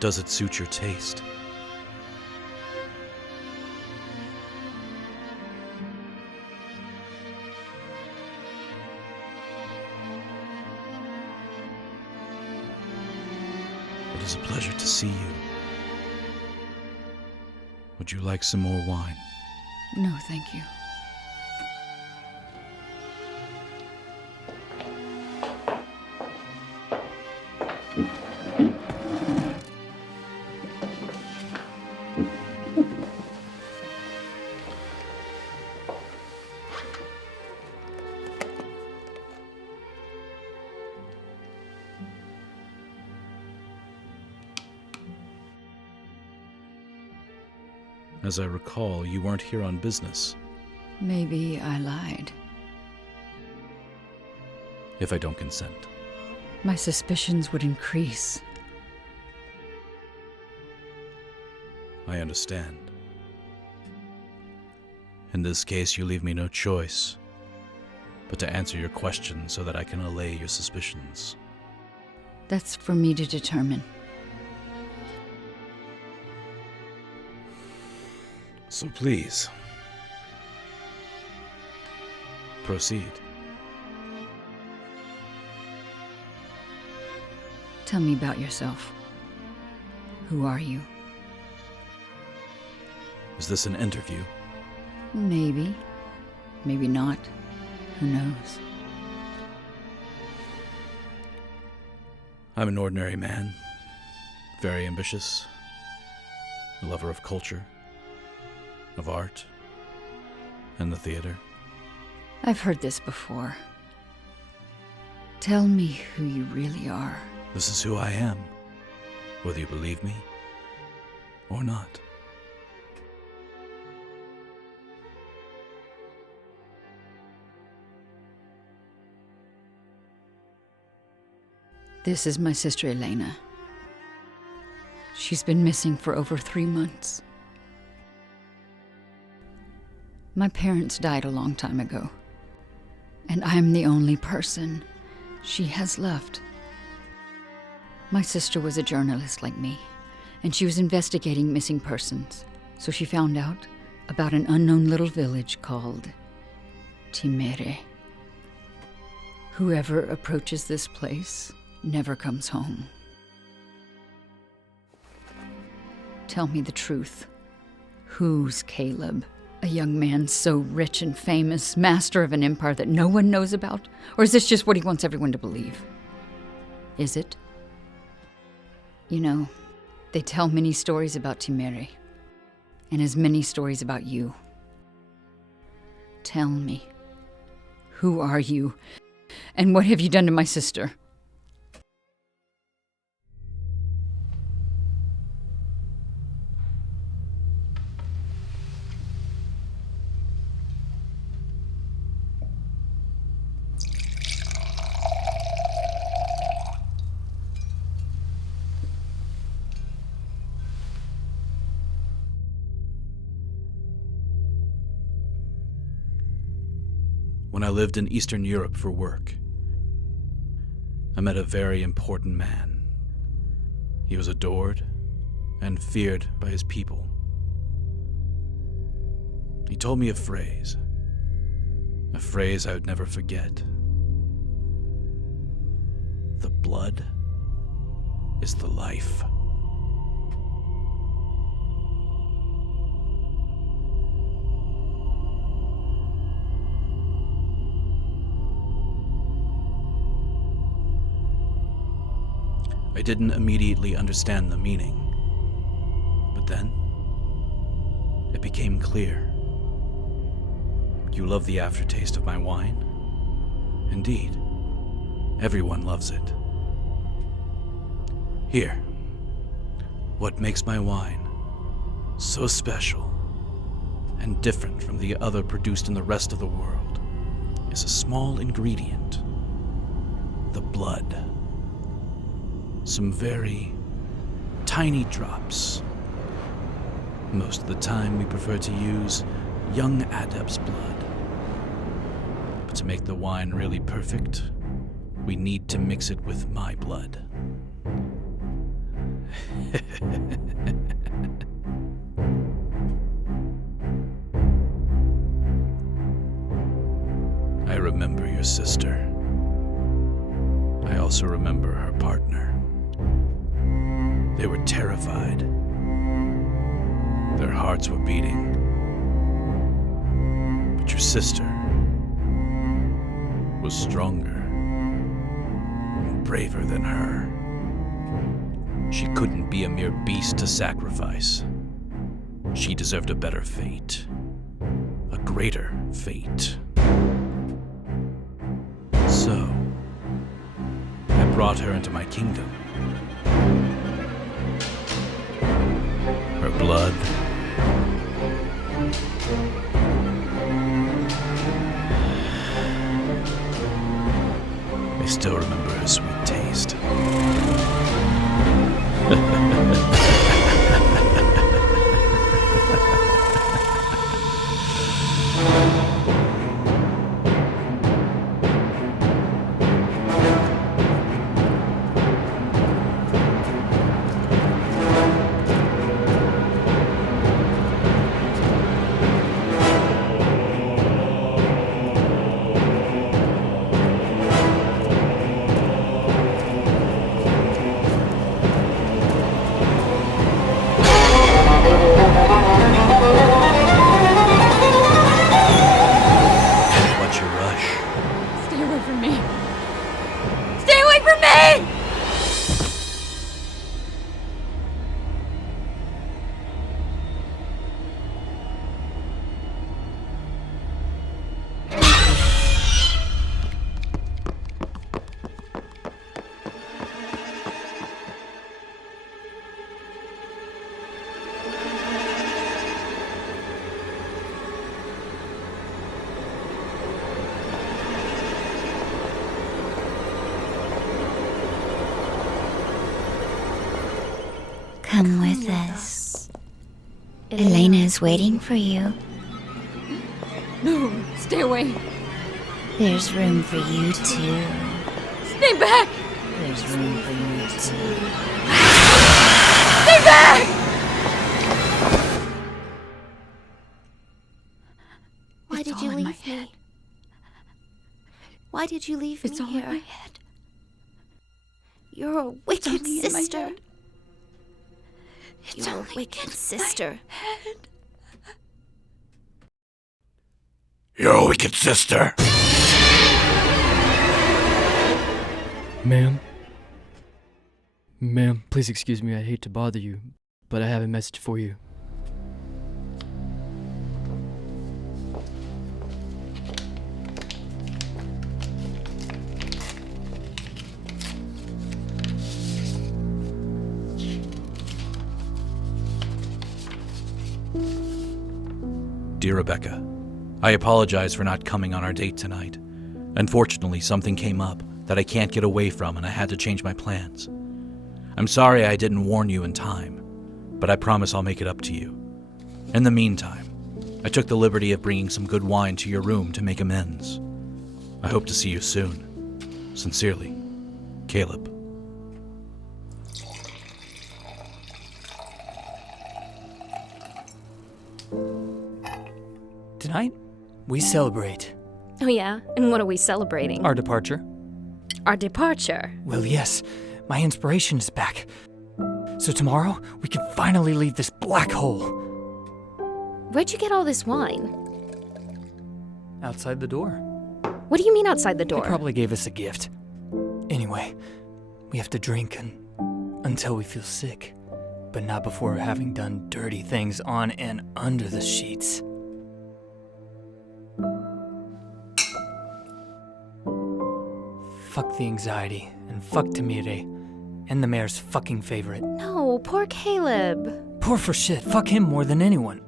Does it suit your taste? It is a pleasure to see you. Would you like some more wine? No, thank you. As I recall, you weren't here on business. Maybe I lied. If I don't consent. My suspicions would increase. I understand. In this case, you leave me no choice but to answer your question so that I can allay your suspicions. That's for me to determine. So please, proceed. Tell me about yourself. Who are you? Is this an interview? Maybe. Maybe not. Who knows? I'm an ordinary man, very ambitious, a lover of culture, of art, and the theater. I've heard this before. Tell me who you really are. This is who I am, whether you believe me or not. This is my sister Elena. She's been missing for over 3 months. My parents died a long time ago, and I'm the only person she has left. My sister was a journalist like me, and she was investigating missing persons, so she found out about an unknown little village called Timere. Whoever approaches this place never comes home. Tell me the truth. Who's Caleb? A young man so rich and famous, master of an empire that no one knows about? Or is this just what he wants everyone to believe? Is it? You know, they tell many stories about Timere, and as many stories about you. Tell me, who are you, and what have you done to my sister? When I lived in Eastern Europe for work, I met a very important man. He was adored and feared by his people. He told me a phrase I would never forget. The blood is the life. I didn't immediately understand the meaning. But then, it became clear. You love the aftertaste of my wine? Indeed, everyone loves it. Here, what makes my wine so special and different from the other produced in the rest of the world is a small ingredient, the blood. Some very tiny drops. Most of the time we prefer to use young adept's blood. But to make the wine really perfect, we need to mix it with my blood. I remember your sister. I also remember her partner. They were terrified. Their hearts were beating. But your sister was stronger and braver than her. She couldn't be a mere beast to sacrifice. She deserved a better fate. A greater fate. So, I brought her into my kingdom. Her blood, I still remember her sweet taste. Come with us. Elena is waiting for you. No, stay away. There's room for you too. Stay back! There's room for you too. Stay back! Why did you leave me? Why did you leave me It's all here? in my head. You're a wicked only in my sister. head. It's You're a only wicked in sister. my head. You're a wicked sister. Ma'am? Ma'am, please excuse me, I hate to bother you, but I have a message for you. Dear Rebecca, I apologize for not coming on our date tonight. Unfortunately, something came up that I can't get away from and I had to change my plans. I'm sorry I didn't warn you in time, but I promise I'll make it up to you. In the meantime, I took the liberty of bringing some good wine to your room to make amends. I hope to see you soon. Sincerely, Caleb. Tonight, we celebrate Oh yeah? And what are we celebrating? our departure. Our departure. Well, yes, my inspiration is back. So tomorrow, we can finally leave this black hole. Where'd you get all this wine? Outside the door. What do you mean outside the They door? probably gave us a gift. Anyway, we have to drink and until we feel sick, but not before having done dirty things on and under the sheets. Fuck the anxiety, and fuck Timere, and the mayor's fucking favorite. No, poor Caleb. Poor for shit, fuck him more than anyone.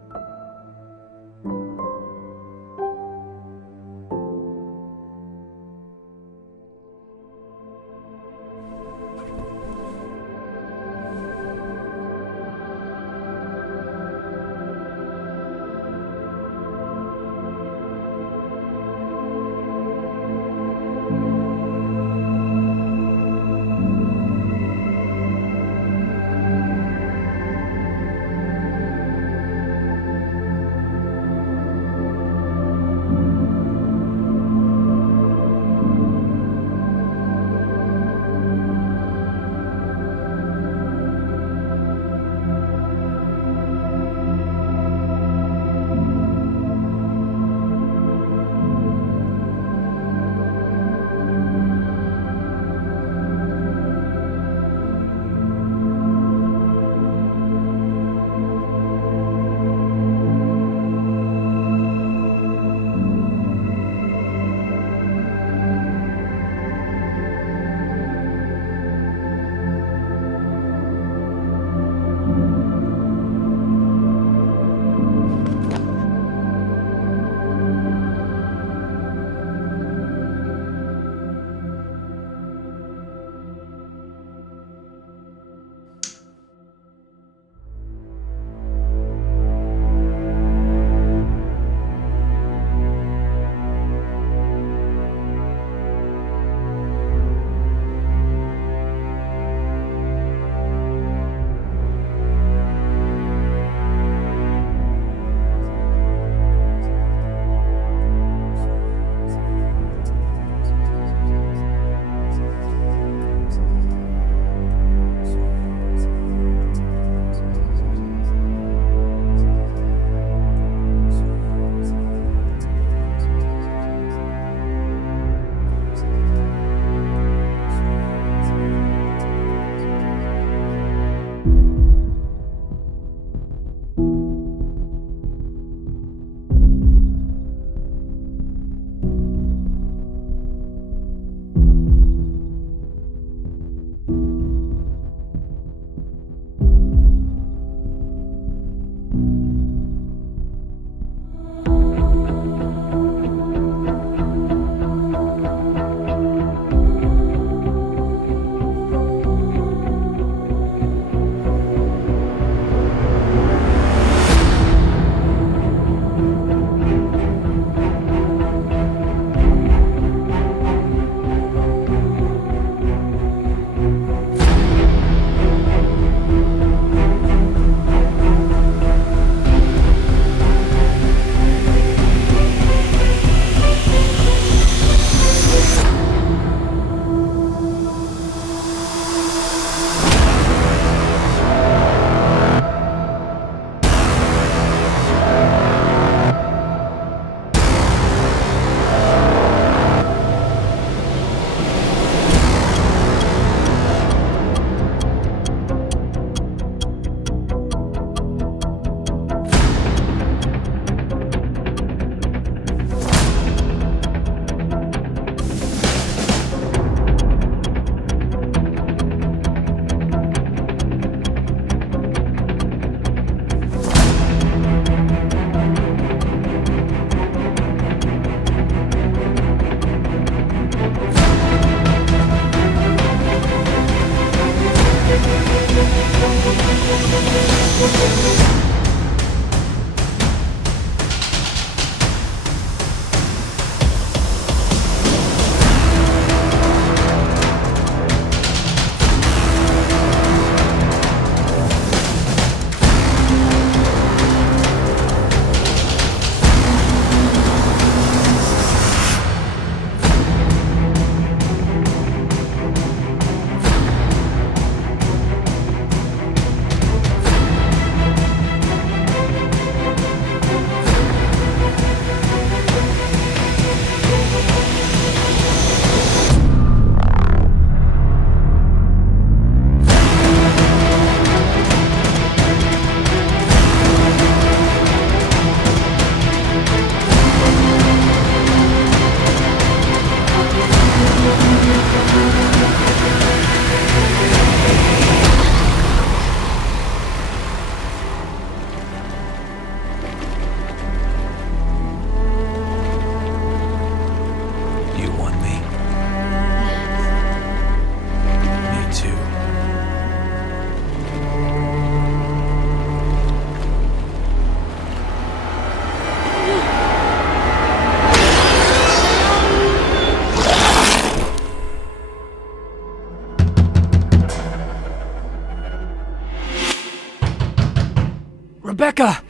Rebecca!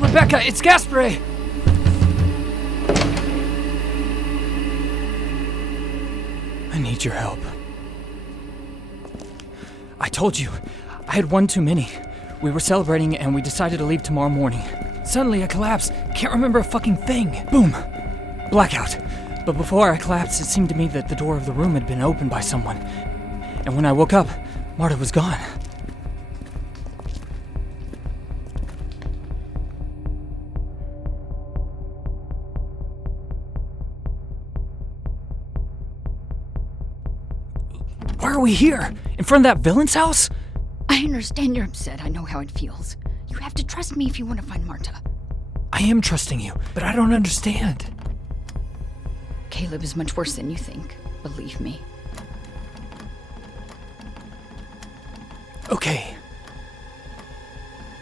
Rebecca, it's Gaspare! I need your help. I told you, I had one too many. We were celebrating and we decided to leave tomorrow morning. Suddenly I collapsed. Can't remember a fucking thing. Boom! Blackout. But before I collapsed, it seemed to me that the door of the room had been opened by someone. And when I woke up, Marta was gone. Why are we here? In front of that villain's house? I understand you're upset. I know how it feels. You have to trust me if you want to find Marta. I am trusting you, but I don't understand. Caleb is much worse than you think. Believe me. Okay.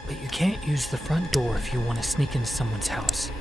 But you can't use the front door if you want to sneak into someone's house.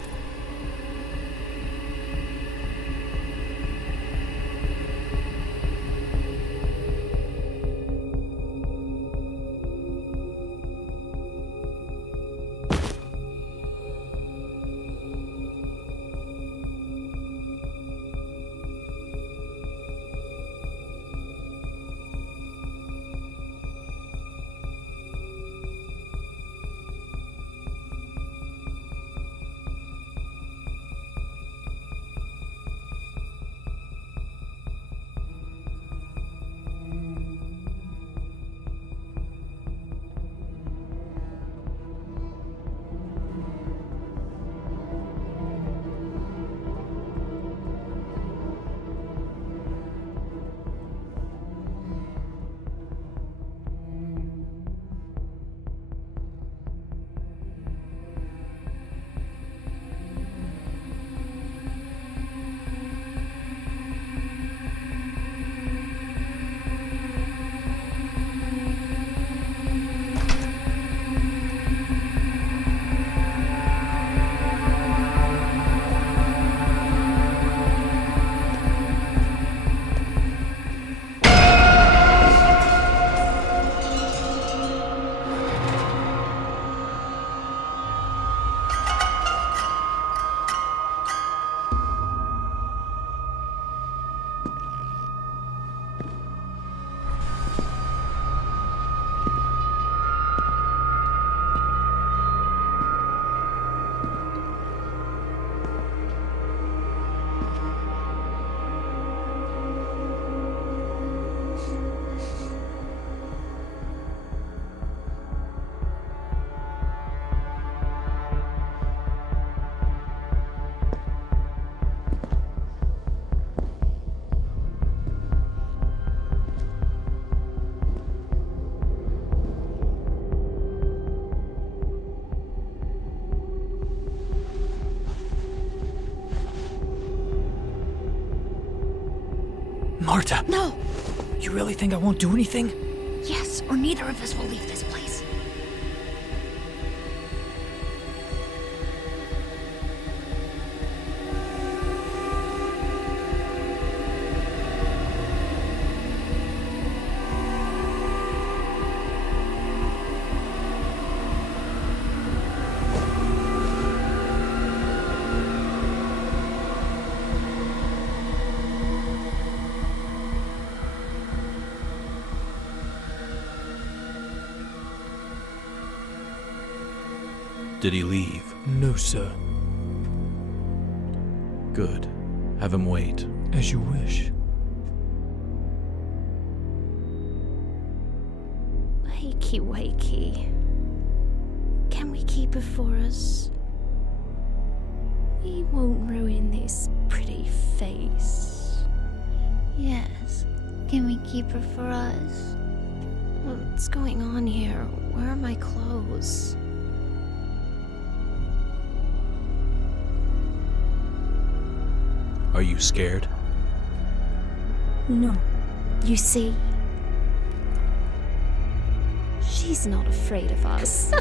Marta! No! You really think I won't do anything? Yes, or neither of us will leave this place. Did he leave? No, sir. Good. Have him wait. As you wish. Wakey, wakey. Can we keep her for us? We won't ruin this pretty face. Yes. Can we keep her for us? What's going on here? Where are my clothes? Are you scared? No. You see? She's not afraid of us.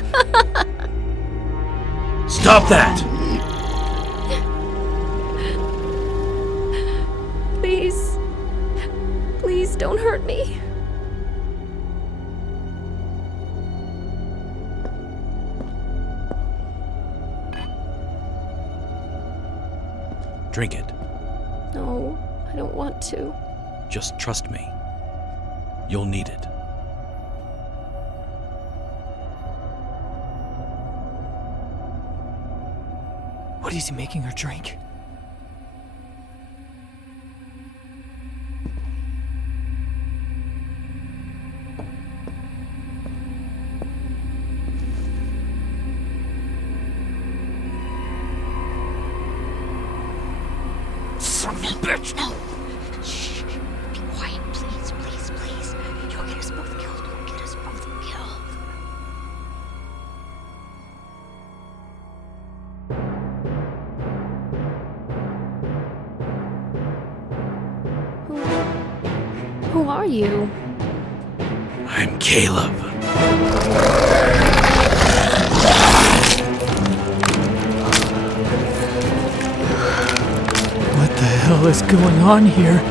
Stop that! Please. Please don't hurt me. Drink it. No, I don't want to. Just trust me. You'll need it. What is he making her drink? Bitch, no! Shh. Be quiet, please, please, please. You'll get us both killed. You'll get us both killed. Who are you? I'm Caleb. What the hell is going on here?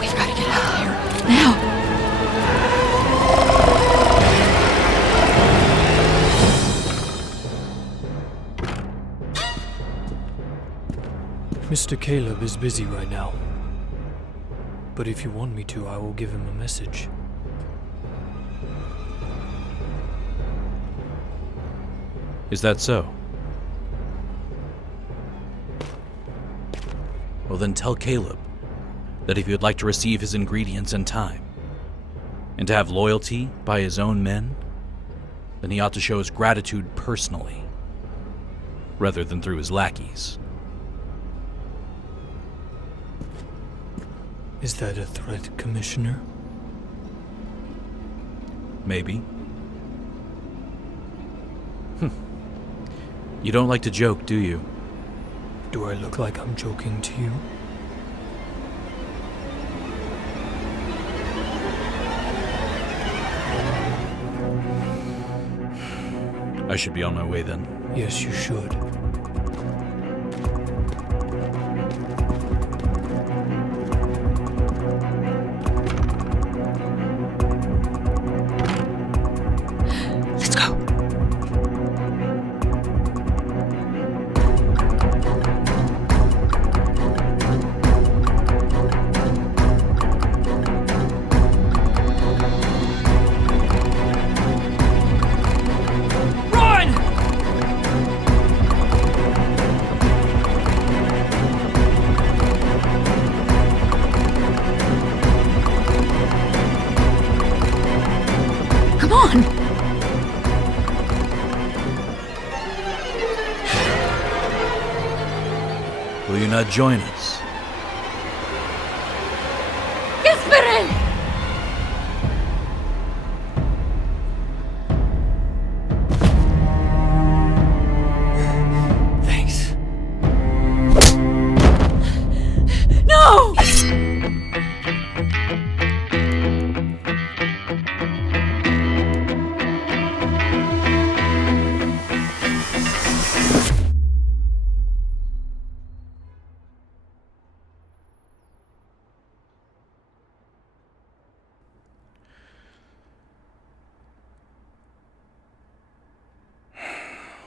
We've got to get out of here. Now! Mr. Caleb is busy right now. But if you want me to, I will give him a message. Is that so? Well, then tell Caleb that if he would like to receive his ingredients in time, and to have loyalty by his own men, then he ought to show his gratitude personally, rather than through his lackeys. Is that a threat, Commissioner? Maybe. You don't like to joke, do you? Do I look like I'm joking to you? I should be on my way then. Yes, you should. Let's go. Come on! Will you not join us? Espere! Thanks. No!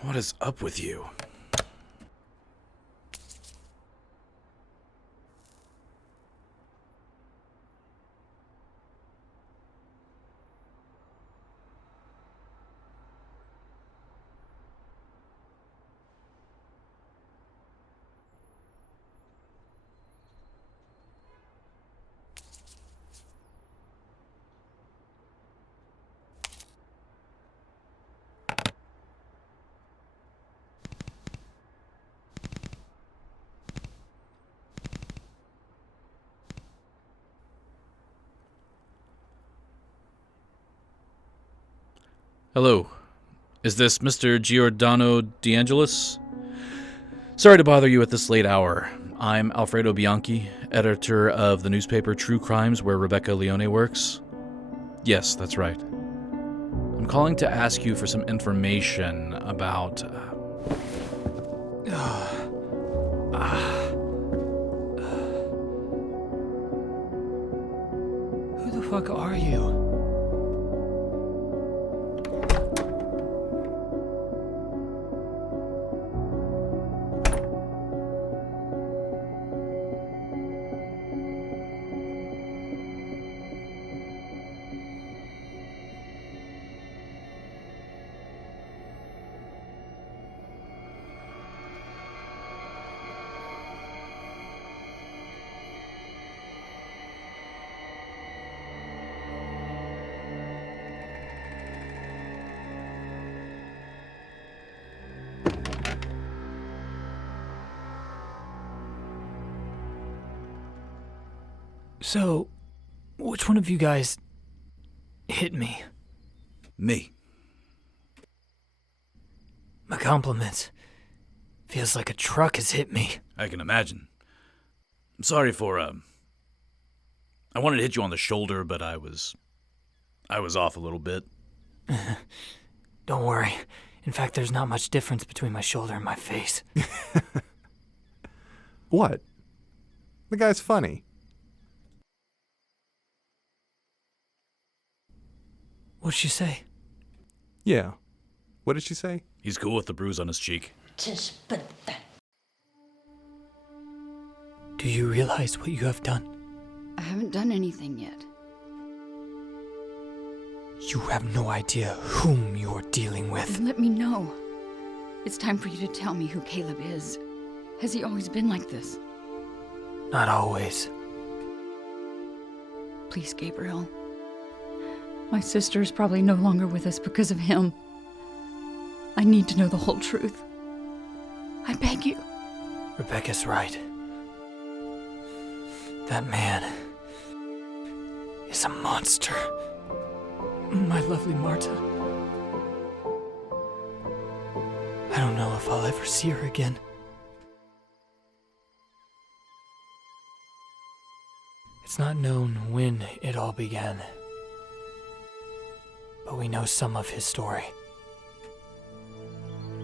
What is up with you? Hello. Is this Mr. Giordano DeAngelis? Sorry to bother you at this late hour. I'm Alfredo Bianchi, editor of the newspaper True Crimes, where Rebecca Leone works. Yes, that's right. I'm calling to ask you for some information about... Who the fuck are you? So, which one of you guys hit me? Me. My compliments. Feels like a truck has hit me. I can imagine. I'm sorry for, I wanted to hit you on the shoulder, but I was off a little bit. Don't worry. In fact, there's not much difference between my shoulder and my face. What? The guy's funny. What'd she say? Yeah. What did she say? He's cool with the bruise on his cheek. Do you realize what you have done? I haven't done anything yet. You have no idea whom you're dealing with. Then let me know. It's time for you to tell me who Caleb is. Has he always been like this? Not always. Please, Gabriel. My sister is probably no longer with us because of him. I need to know the whole truth. I beg you. Rebecca's right. That man is a monster. My lovely Marta. I don't know if I'll ever see her again. It's not known when it all began, but we know some of his story.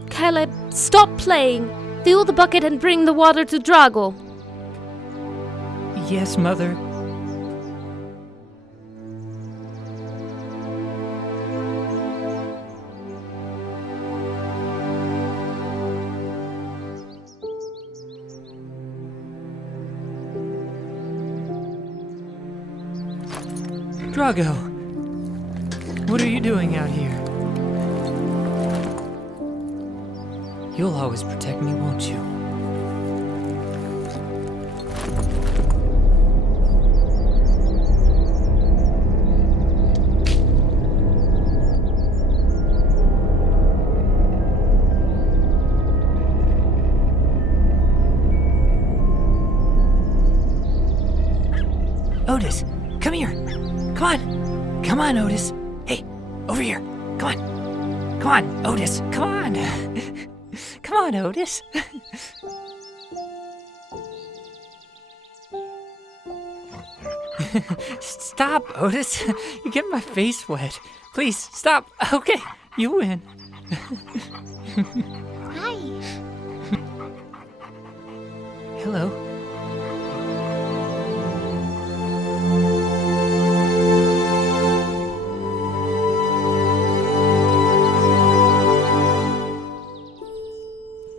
Caleb, stop playing. Fill the bucket and bring the water to Drago. Yes, Mother. Drago, what are you doing out here? You'll always protect me, won't you? Otis, come here. Come on. Come on, Otis. Hey, over here. Come on. Come on, Otis. Come on. Come on, Otis. Stop, Otis. You get my face wet. Please, stop. Okay, you win. Hi. Hello.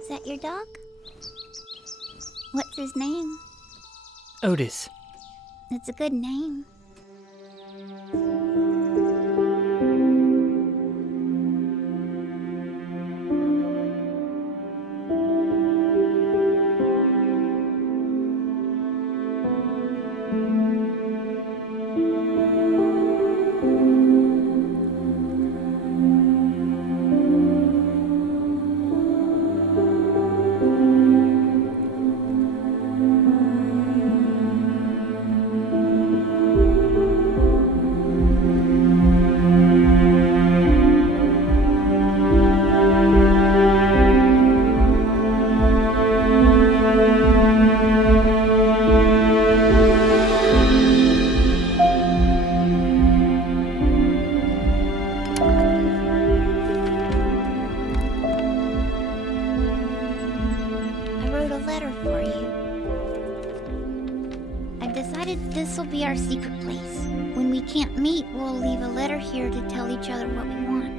Is that your dog? What's his name? Otis. It's a good name. This'll be our secret place. When we can't meet, we'll leave a letter here to tell each other what we want.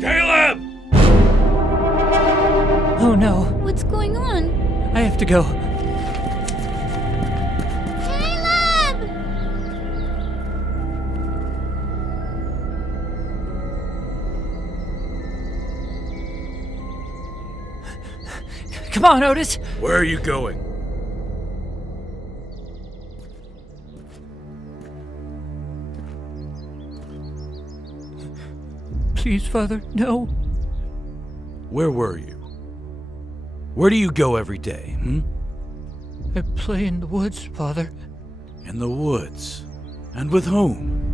Caleb! Oh no, What's going on? I have to go. Caleb! Come on, Otis. Where are you going? Please, Father, no. Where were you? Where do you go every day, I play in the woods, Father. In the woods. And with whom?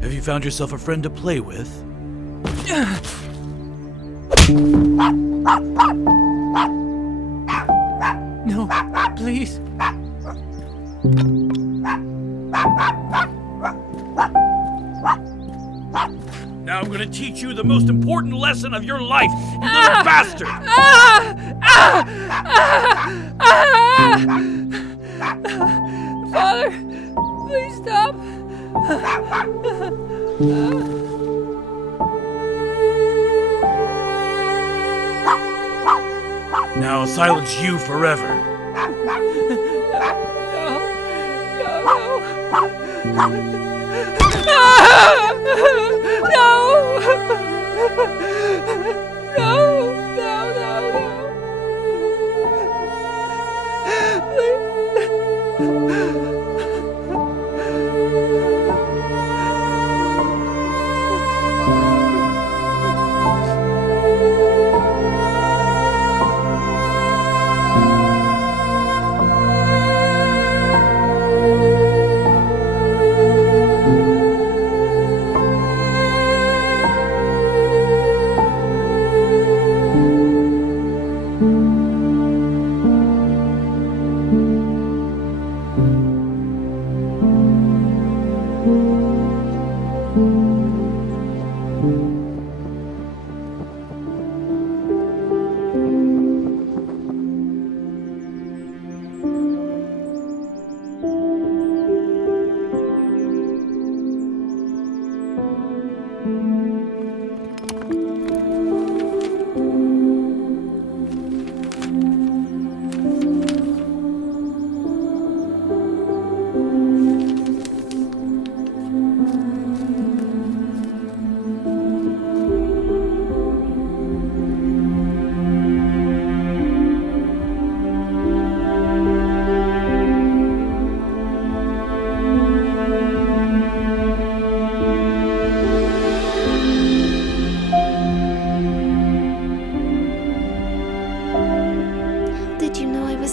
Have you found yourself a friend to play with? No, please. Now I'm gonna teach you the most important lesson of your life, you little bastard! Father, please stop. Now I'll silence you forever.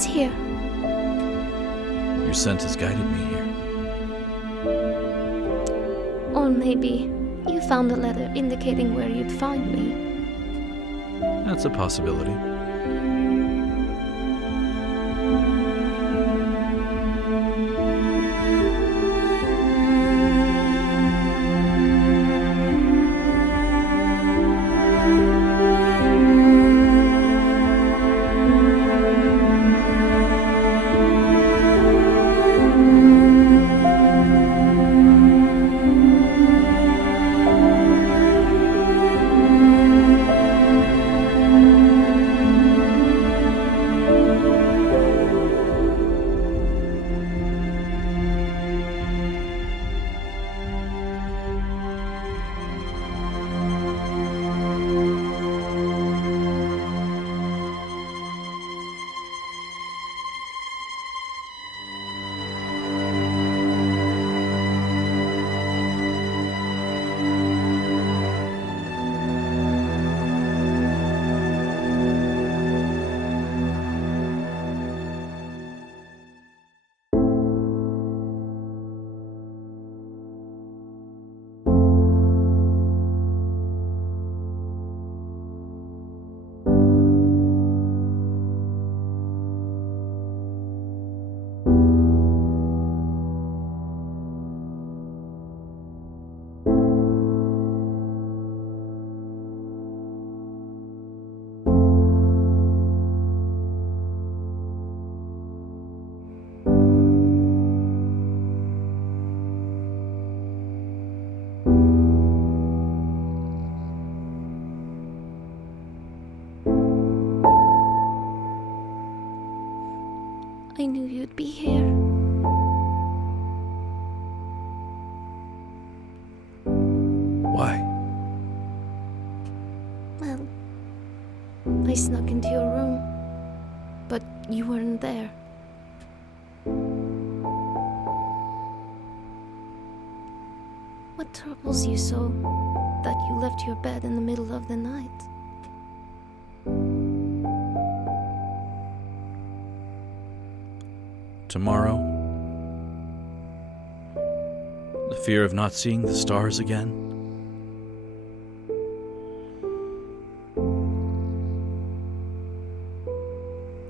Here. Your scent has guided me here. Or maybe you found a letter indicating where you'd find me. That's a possibility. I knew you'd be here. Why? Well, I snuck into your room, but you weren't there. What troubles you so that you left your bed in the middle of the night? Tomorrow, the fear of not seeing the stars again.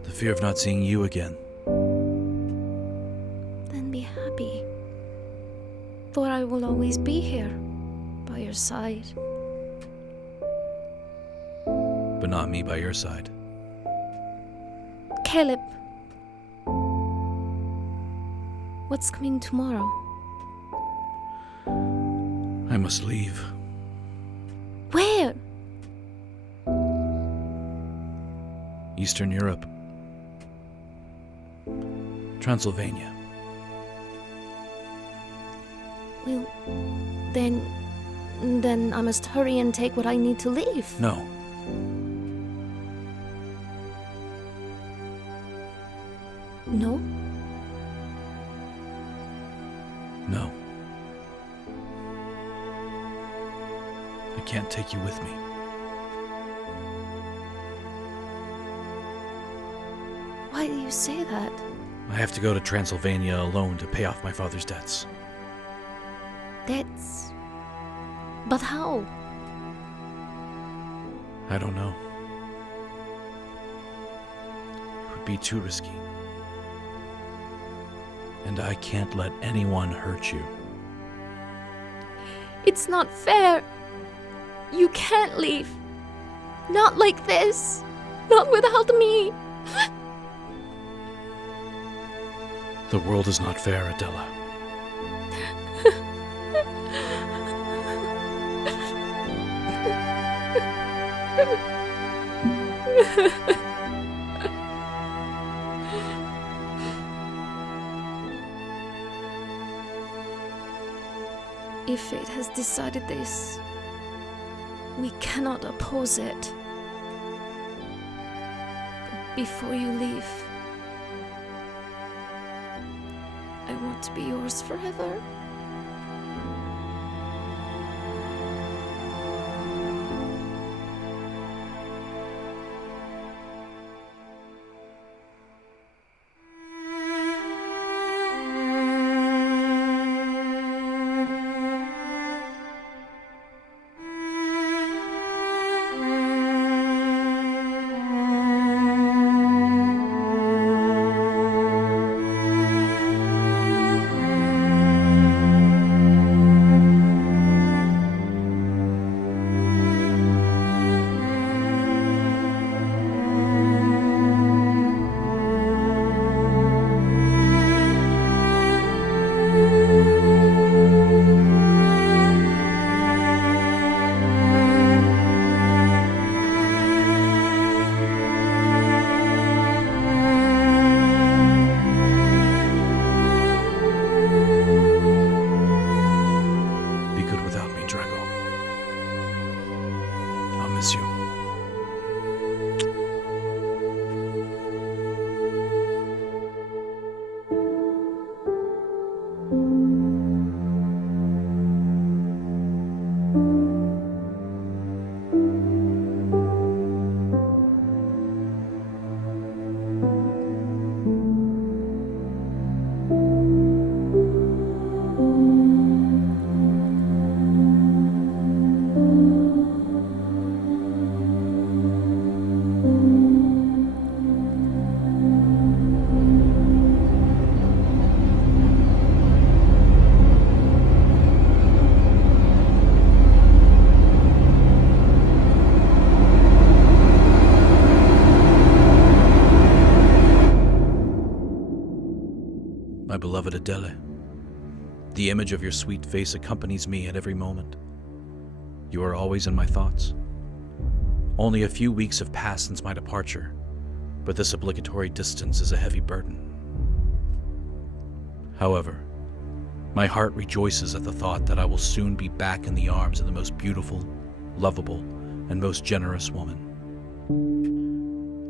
The fear of not seeing you again. Then be happy. For I will always be here, by your side. But not me by your side. Caleb. What's coming tomorrow? I must leave. Where? Eastern Europe. Transylvania. Well, then I must hurry and take what I need to leave. No. No? No. I can't take you with me. Why do you say that? I have to go to Transylvania alone to pay off my father's debts. That's... But how? I don't know. It would be too risky. And I can't let anyone hurt you. It's not fair. You can't leave. Not like this. Not without me. The world is not fair, Adela. If fate has decided this, we cannot oppose it. But before you leave, I want to be yours forever. My beloved Adele, the image of your sweet face accompanies me at every moment. You are always in my thoughts. Only a few weeks have passed since my departure, but this obligatory distance is a heavy burden. However, my heart rejoices at the thought that I will soon be back in the arms of the most beautiful, lovable, and most generous woman.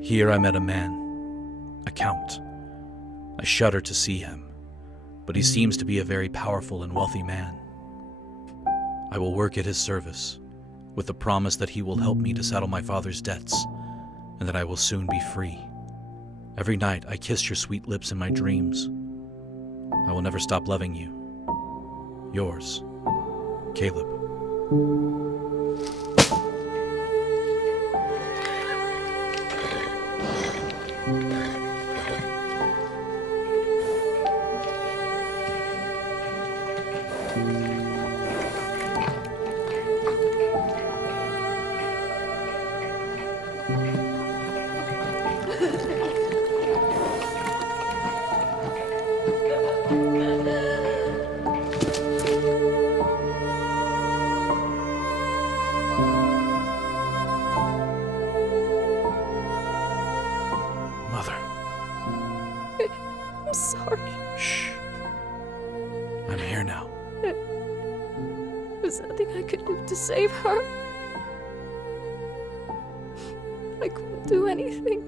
Here I met a man, a count. I shudder to see him, but he seems to be a very powerful and wealthy man. I will work at his service, with the promise that he will help me to settle my father's debts, and that I will soon be free. Every night I kiss your sweet lips in my dreams, I will never stop loving you. Yours, Caleb. Mother. I'm sorry. Shh. I'm here now. There's nothing I could do to save her. I couldn't do anything.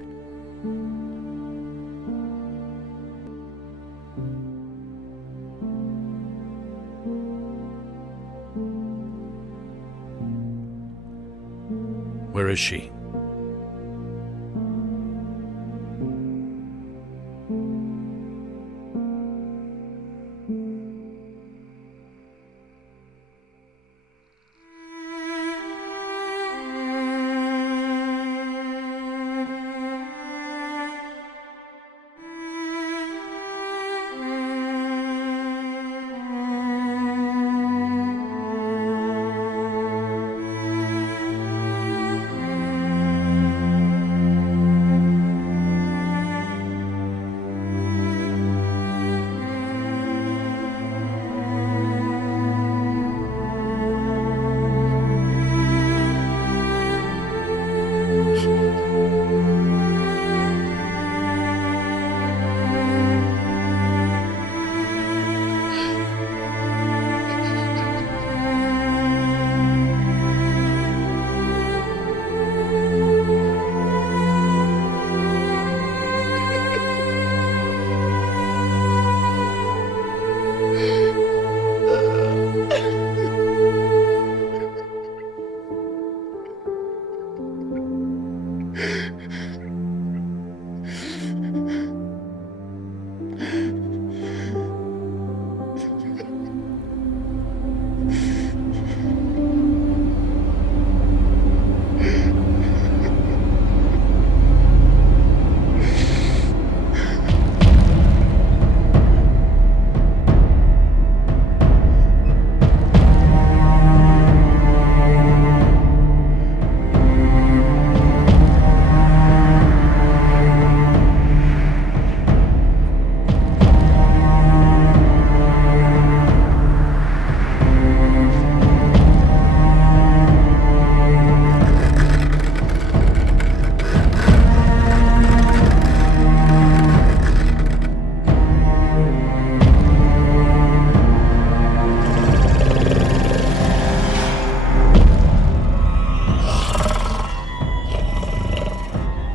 Where is she?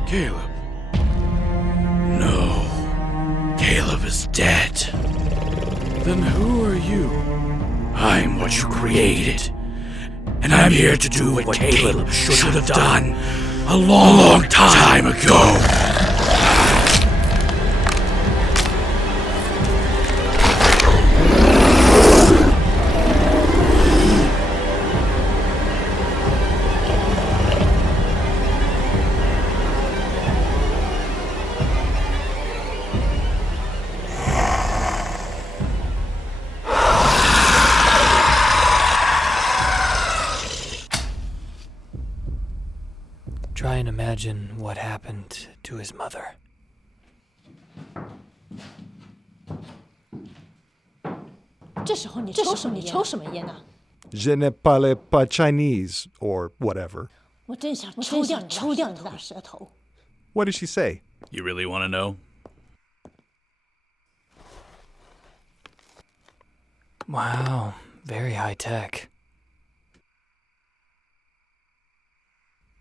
Caleb. No. Caleb is dead. Then who are you? I'm what you created. And I'm here to do what Caleb should have done a long time ago. Try and imagine what happened to his mother. Je ne parle pas Chinese, or whatever. What did she say? You really want to know? Wow, very high tech.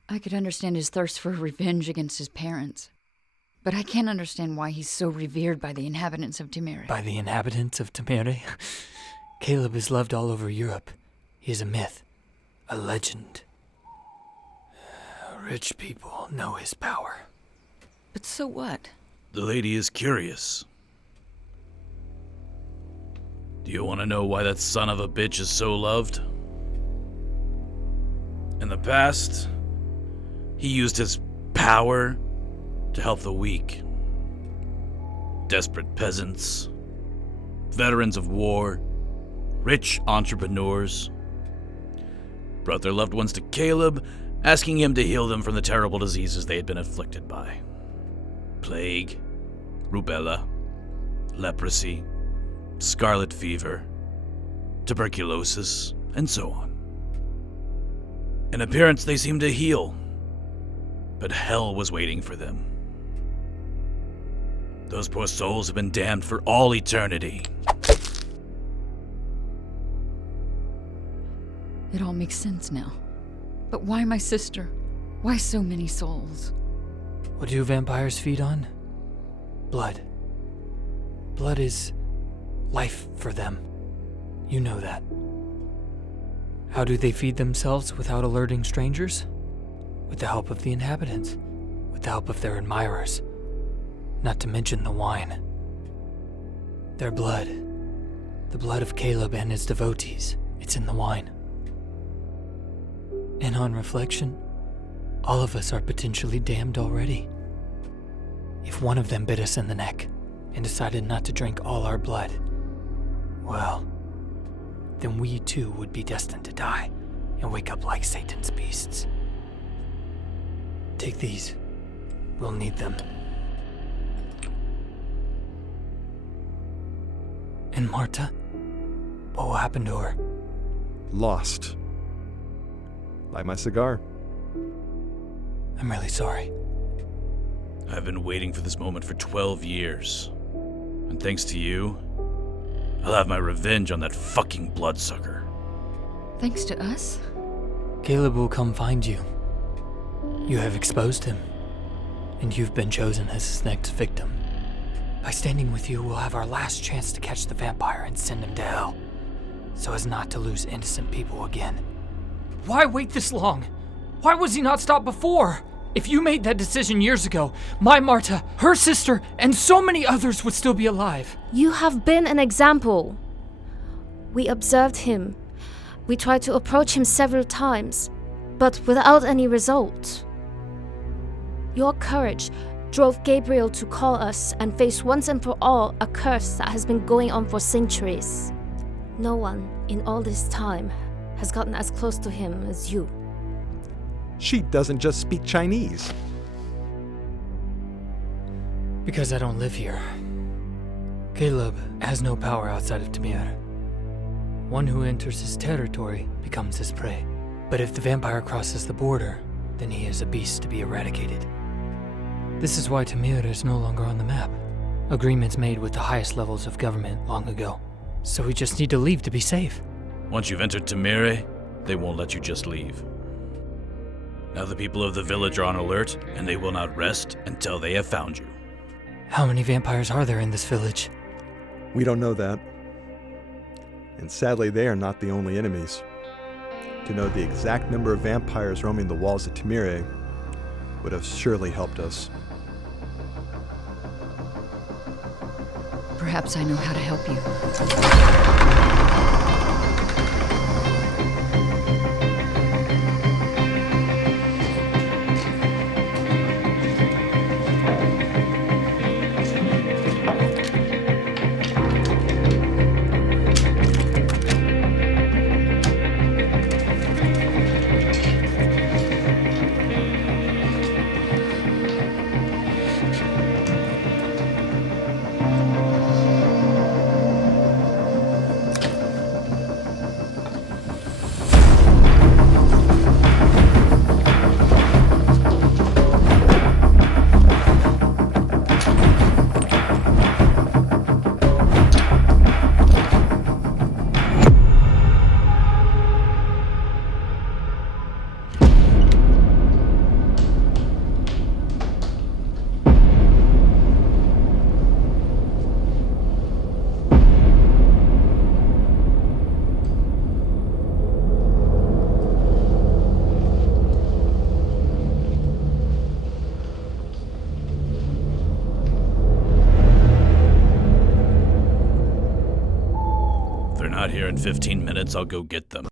I could understand his thirst for revenge against his parents. But I can't understand why he's so revered by the inhabitants of Timere. By the inhabitants of Timere? Caleb is loved all over Europe. He is a myth, a legend. Rich people know his power. But so what? The lady is curious. Do you want to know why that son of a bitch is so loved? In the past, he used his power to help the weak. Desperate peasants, veterans of war, rich entrepreneurs. Brought their loved ones to Caleb, asking him to heal them from the terrible diseases they had been afflicted by. Plague, rubella, leprosy, scarlet fever, tuberculosis, and so on. In appearance, they seemed to heal, but hell was waiting for them. Those poor souls have been damned for all eternity. It all makes sense now. But why my sister? Why so many souls? What do vampires feed on? Blood. Blood is life for them. You know that. How do they feed themselves without alerting strangers? With the help of the inhabitants. With the help of their admirers. Not to mention the wine. Their blood. The blood of Caleb and his devotees. It's in the wine. And on reflection, all of us are potentially damned already. If one of them bit us in the neck and decided not to drink all our blood, well, then we too would be destined to die and wake up like Satan's beasts. Take these. We'll need them. And Marta? What will happen to her? Lost. Light my cigar. I'm really sorry. I've been waiting for this moment for 12 years. And thanks to you, I'll have my revenge on that fucking bloodsucker. Thanks to us? Caleb will come find you. You have exposed him, and you've been chosen as his next victim. By standing with you, we'll have our last chance to catch the vampire and send him to hell, so as not to lose innocent people again. Why wait this long? Why was he not stopped before? If you made that decision years ago, my Marta, her sister, and so many others would still be alive. You have been an example. We observed him. We tried to approach him several times, but without any result. Your courage drove Gabriel to call us and face once and for all a curse that has been going on for centuries. No one in all this time has gotten as close to him as you. She doesn't just speak Chinese. Because I don't live here. Caleb has no power outside of Timere. One who enters his territory becomes his prey. But if the vampire crosses the border, then he is a beast to be eradicated. This is why Tamir is no longer on the map. Agreements made with the highest levels of government long ago. So we just need to leave to be safe. Once you've entered Timere, they won't let you just leave. Now the people of the village are on alert, and they will not rest until they have found you. How many vampires are there in this village? We don't know that. And sadly, they are not the only enemies. To know the exact number of vampires roaming the walls of Timere would have surely helped us. Perhaps I know how to help you. not here in 15 minutes, I'll go get them.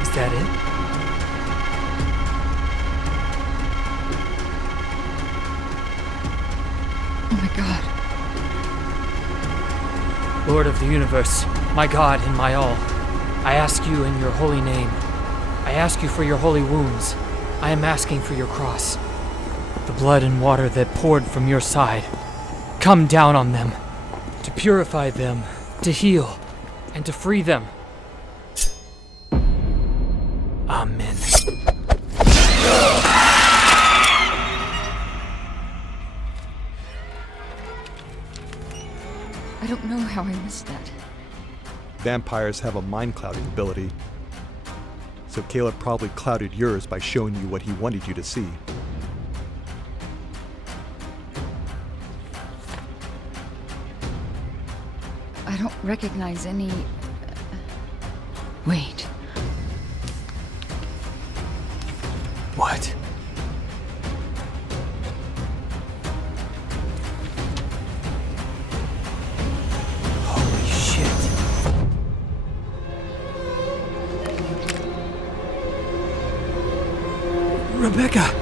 Is that it? Oh my god. Lord of the universe, my God and my all, I ask you in your holy name. I ask you for your holy wounds. I am asking for your cross. The blood and water that poured from your side. Come down on them, to purify them, to heal, and to free them. Amen. I don't know how I missed that. Vampires have a mind clouding ability. So Caleb probably clouded yours by showing you what he wanted you to see. I don't recognize any. Wait. What? Holy shit. Rebecca!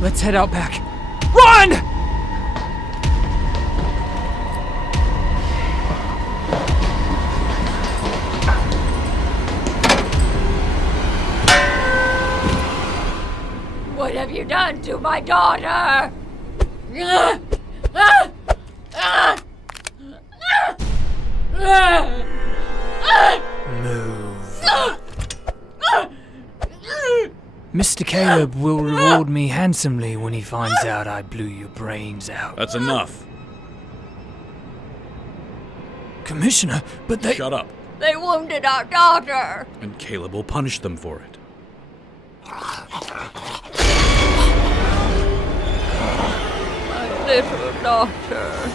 Let's head out back. Run! What have you done to my daughter? Move. Mr. Caleb will reward me handsomely when he finds out I blew your brains out. That's enough. Commissioner, but they... Shut up. They wounded our daughter. And Caleb will punish them for it. My little daughter.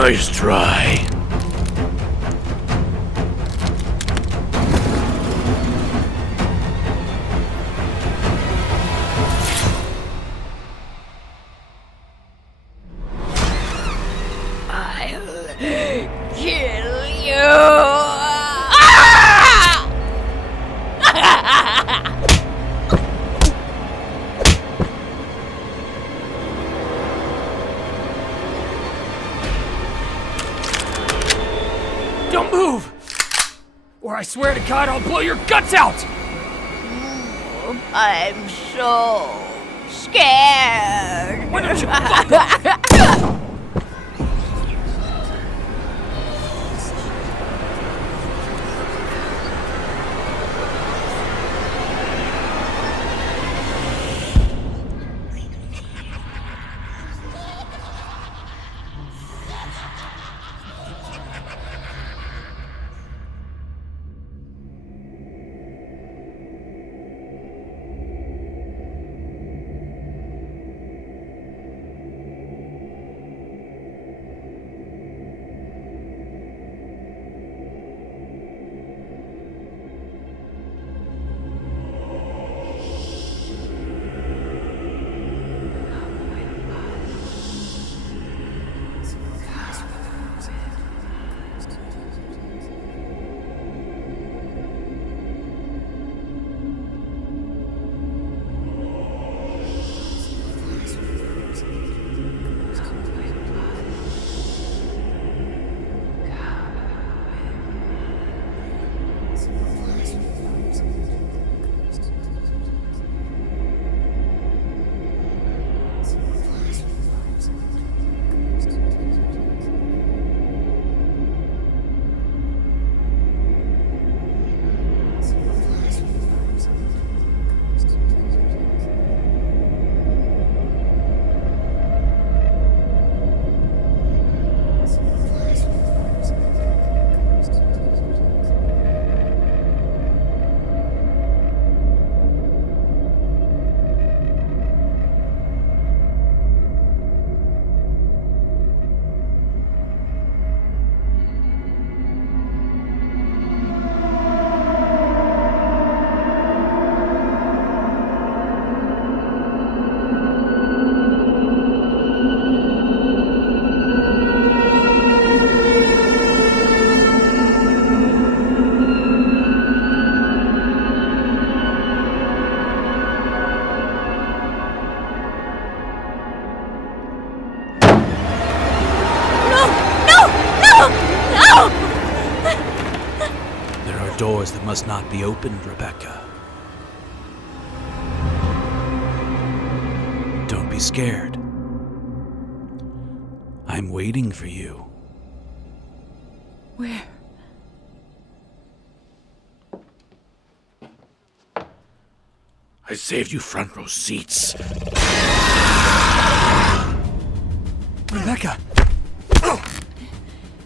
Nice try. Kill you! Don't move! Or I swear to God I'll blow your guts out! I'm so scared. Why don't you fuck off? Doors that must not be opened, Rebecca. Don't be scared. I'm waiting for you. Where? I saved you front row seats. Rebecca!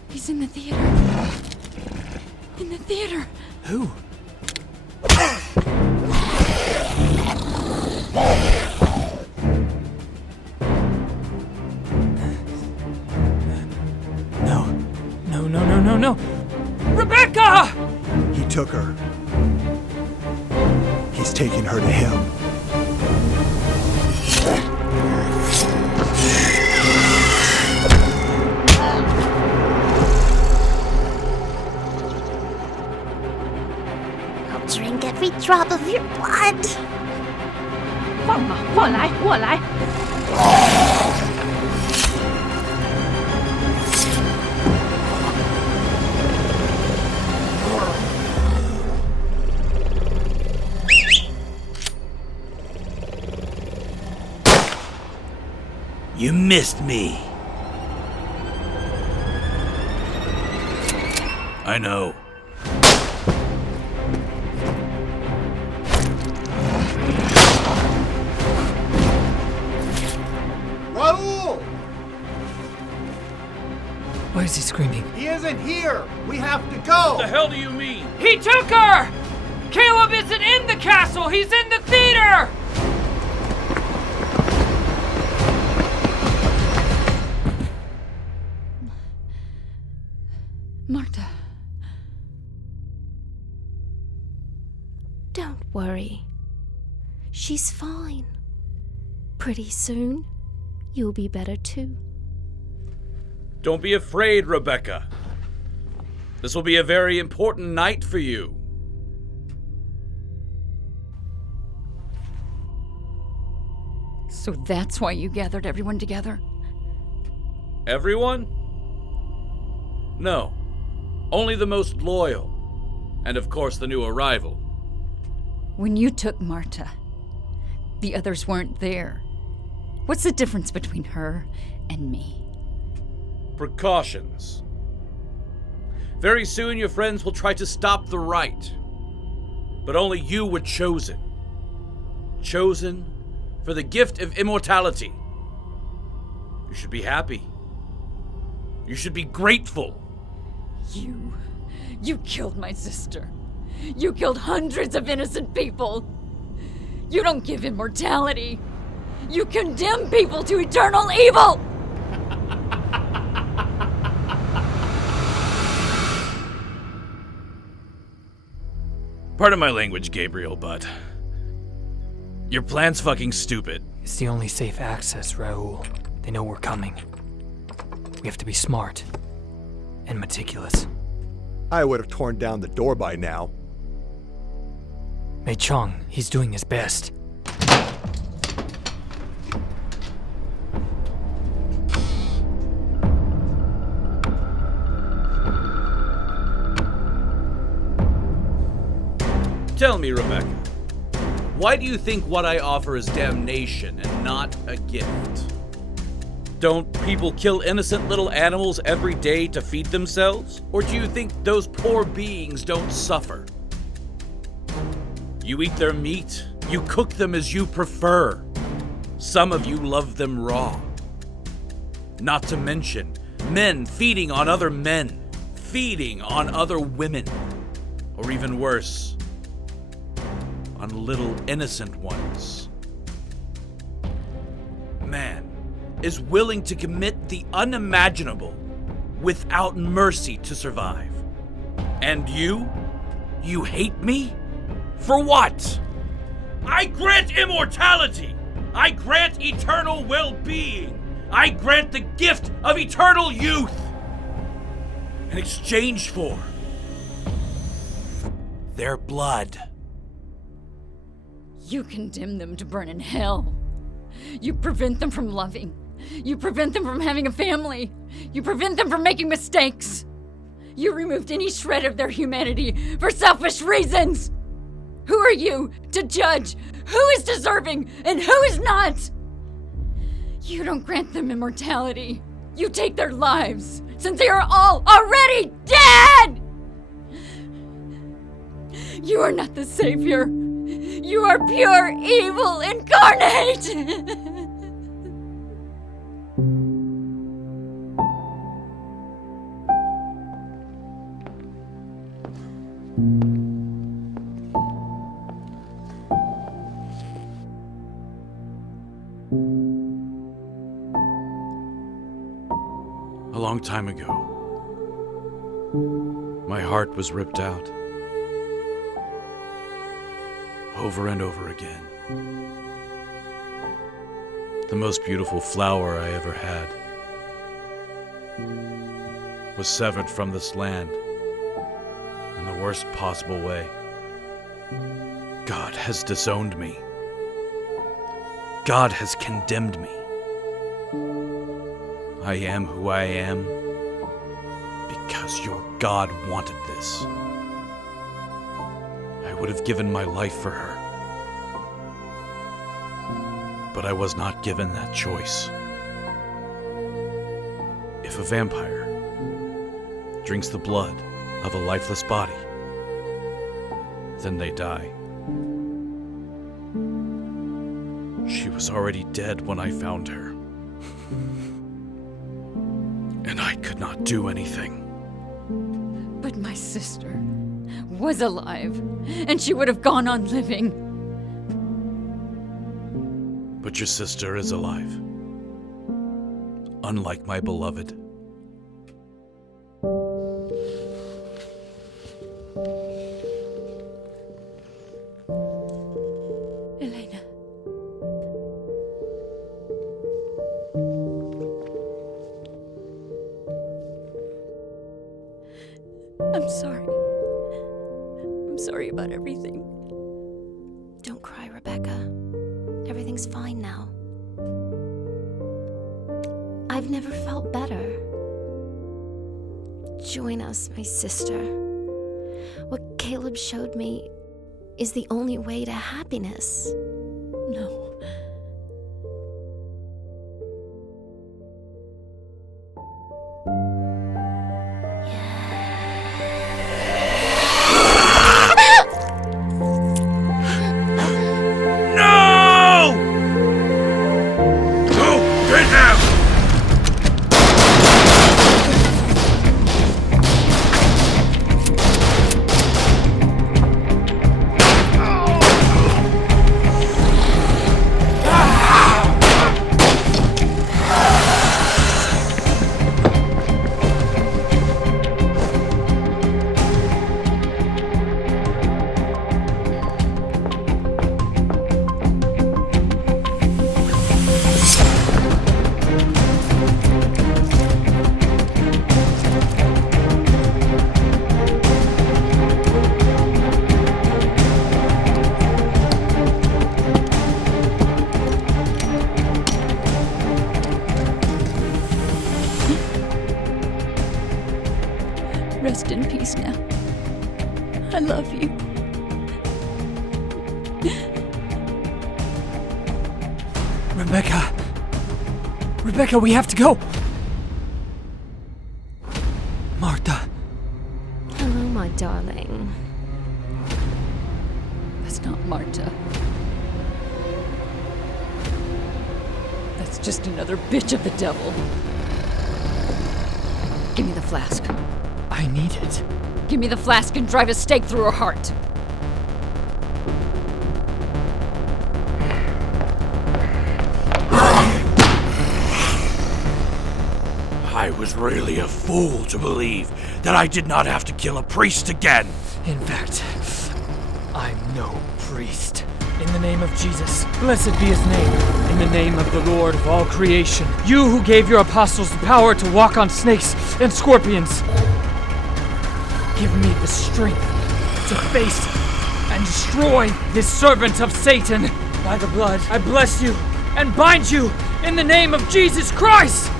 He's in the theater. In the theater. Who? No. Rebecca! He took her. He's taking her to him. I'll drink every drop of your blood. 放马过来，过来！ You missed me. I know. Raoul! Why is he screaming? He isn't here! We have to go! What the hell do you mean? He took her! Caleb isn't in the castle! He's in the theater! Marta. Don't worry. She's fine. Pretty soon, you'll be better too. Don't be afraid, Rebecca. This will be a very important night for you. So that's why you gathered everyone together? Everyone? No. Only the most loyal. And of course the new arrival. When you took Marta, the others weren't there. What's the difference between her and me? Precautions. Very soon your friends will try to stop the right. But only you were chosen. Chosen for the gift of immortality. You should be happy. You should be grateful. You killed my sister. You killed hundreds of innocent people. You don't give immortality. You condemn people to eternal evil! Pardon my language, Gabriel, but your plan's fucking stupid. It's the only safe access, Raoul. They know we're coming. We have to be smart and meticulous. I would have torn down the door by now. Mei Chong, he's doing his best. Tell me, Rebecca, why do you think what I offer is damnation and not a gift? Don't people kill innocent little animals every day to feed themselves? Or do you think those poor beings don't suffer? You eat their meat, you cook them as you prefer. Some of you love them raw. Not to mention men feeding on other men, feeding on other women, or even worse, on little innocent ones. Man is willing to commit the unimaginable without mercy to survive. And you hate me? For what? I grant immortality! I grant eternal well-being! I grant the gift of eternal youth! In exchange for their blood. You condemn them to burn in hell. You prevent them from loving. You prevent them from having a family. You prevent them from making mistakes. You removed any shred of their humanity for selfish reasons. Who are you to judge who is deserving and who is not? You don't grant them immortality. You take their lives, since they are all already dead! You are not the savior. You are pure evil incarnate! A long time ago, my heart was ripped out. Over and over again. The most beautiful flower I ever had was severed from this land in the worst possible way. God has disowned me. God has condemned me. I am who I am because your God wanted this. I would have given my life for her. But I was not given that choice. If a vampire drinks the blood of a lifeless body, then they die. She was already dead when I found her. And I could not do anything. But my sister was alive, and she would have gone on living. But your sister is alive. Unlike my beloved. I'm sorry. I'm sorry about everything. Don't cry, Rebecca. Everything's fine now. I've never felt better. Join us, my sister. What Caleb showed me is the only way to happiness. No. Rest in peace now. I love you. Rebecca! Rebecca, we have to go! Martha. Hello, my darling. That's not Marta. That's just another bitch of the devil. Give me the flask. I need it. Give me the flask and drive a stake through her heart. I was really a fool to believe that I did not have to kill a priest again. In fact, I'm no priest. In the name of Jesus, blessed be his name. In the name of the Lord of all creation, you who gave your apostles the power to walk on snakes and scorpions, give me the strength to face and destroy this servant of Satan. By the blood, I bless you and bind you in the name of Jesus Christ!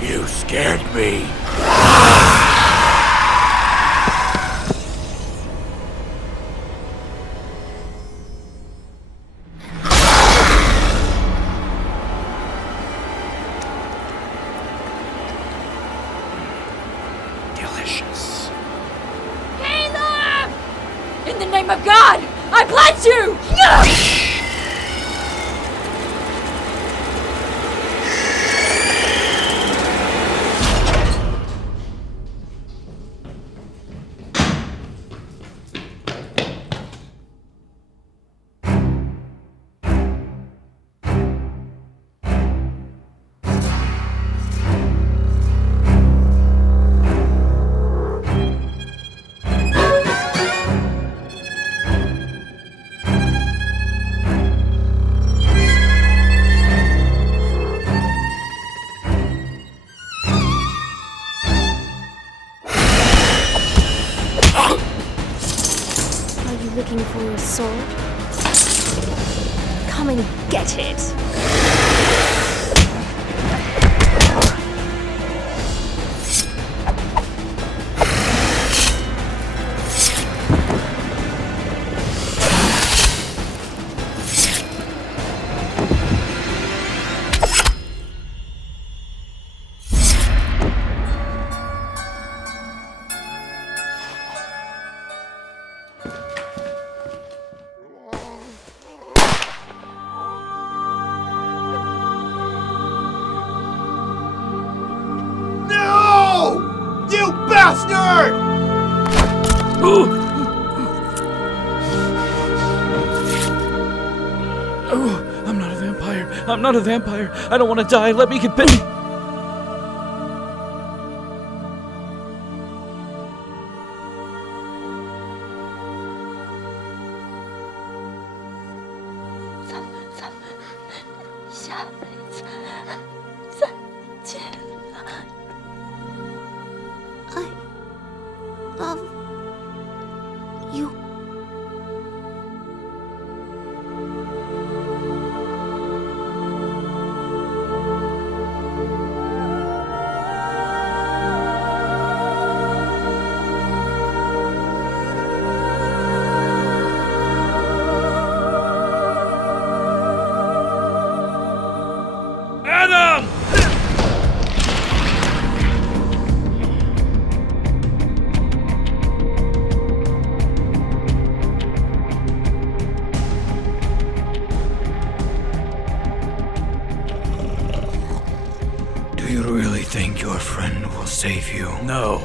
You scared me. Delicious. Caleb! In the name of God, I bless you! Looking for your sword? Come and get it! Bastard! Oh, I'm not a vampire. I'm not a vampire. I don't want to die. Let me get bitten. I love you. Adam! Do you really think your friend will save you? No.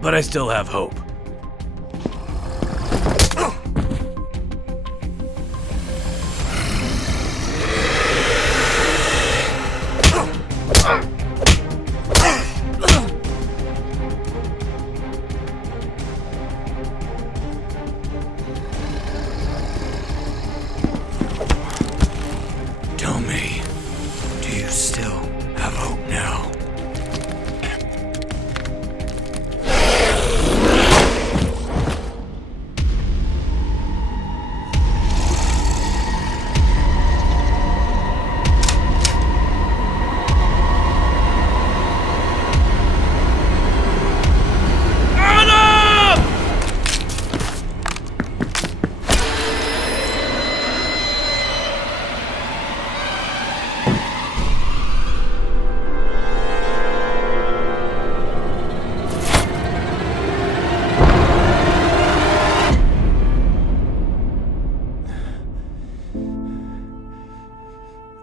But I still have hope. Tell me, do you still have hope now?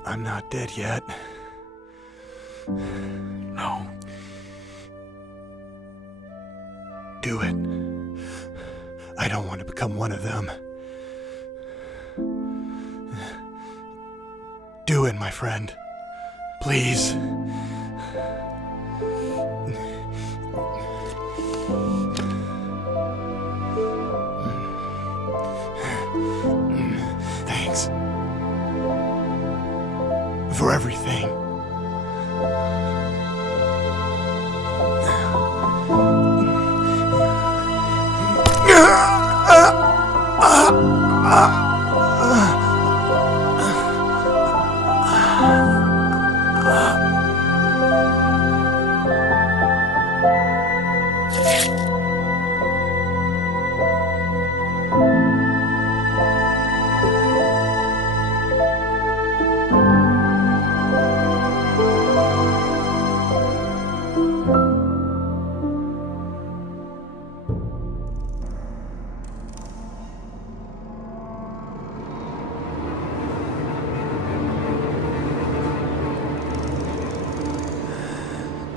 I'm not dead yet. No. Do it. I don't want to become one of them. Do it, my friend. Please. Thanks. For everything.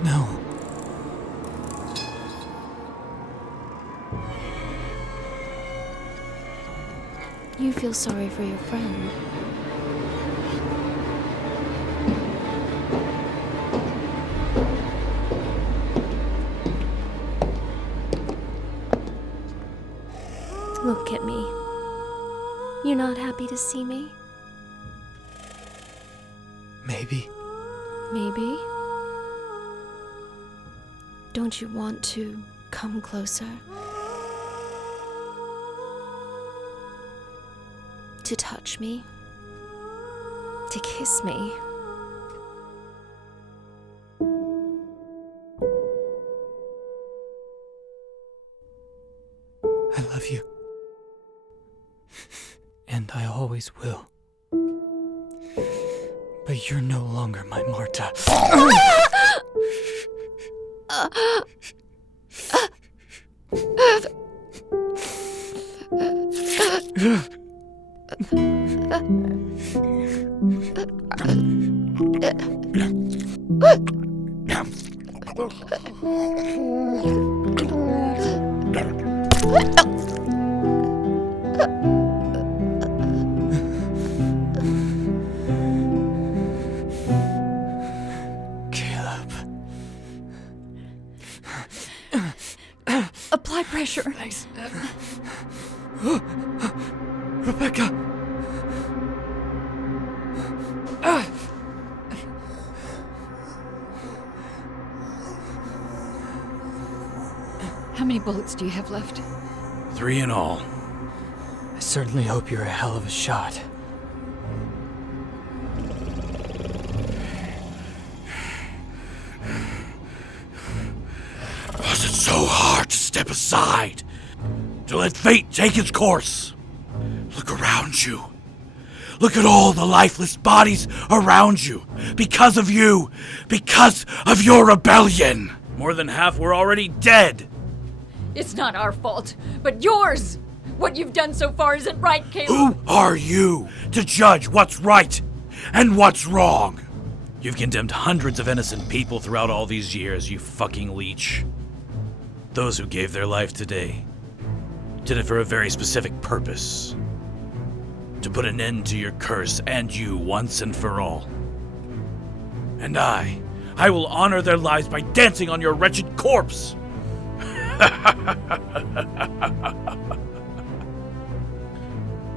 No. You feel sorry for your friend. Look at me. You're not happy to see me? Maybe. Maybe. Don't you want to come closer? To touch me? To kiss me? I love you. And I always will. But you're no longer my Marta. Apply pressure. Thanks. Rebecca! How many bullets do you have left? 3 in all. I certainly hope you're a hell of a shot. Was it so hard to step aside? To let fate take its course? Look around you. Look at all the lifeless bodies around you. Because of you. Because of your rebellion. More than half were already dead. It's not our fault, but yours! What you've done so far isn't right, Caleb. Who are you to judge what's right and what's wrong? You've condemned hundreds of innocent people throughout all these years, you fucking leech. Those who gave their life today did it for a very specific purpose. To put an end to your curse and you once and for all. And I will honor their lives by dancing on your wretched corpse.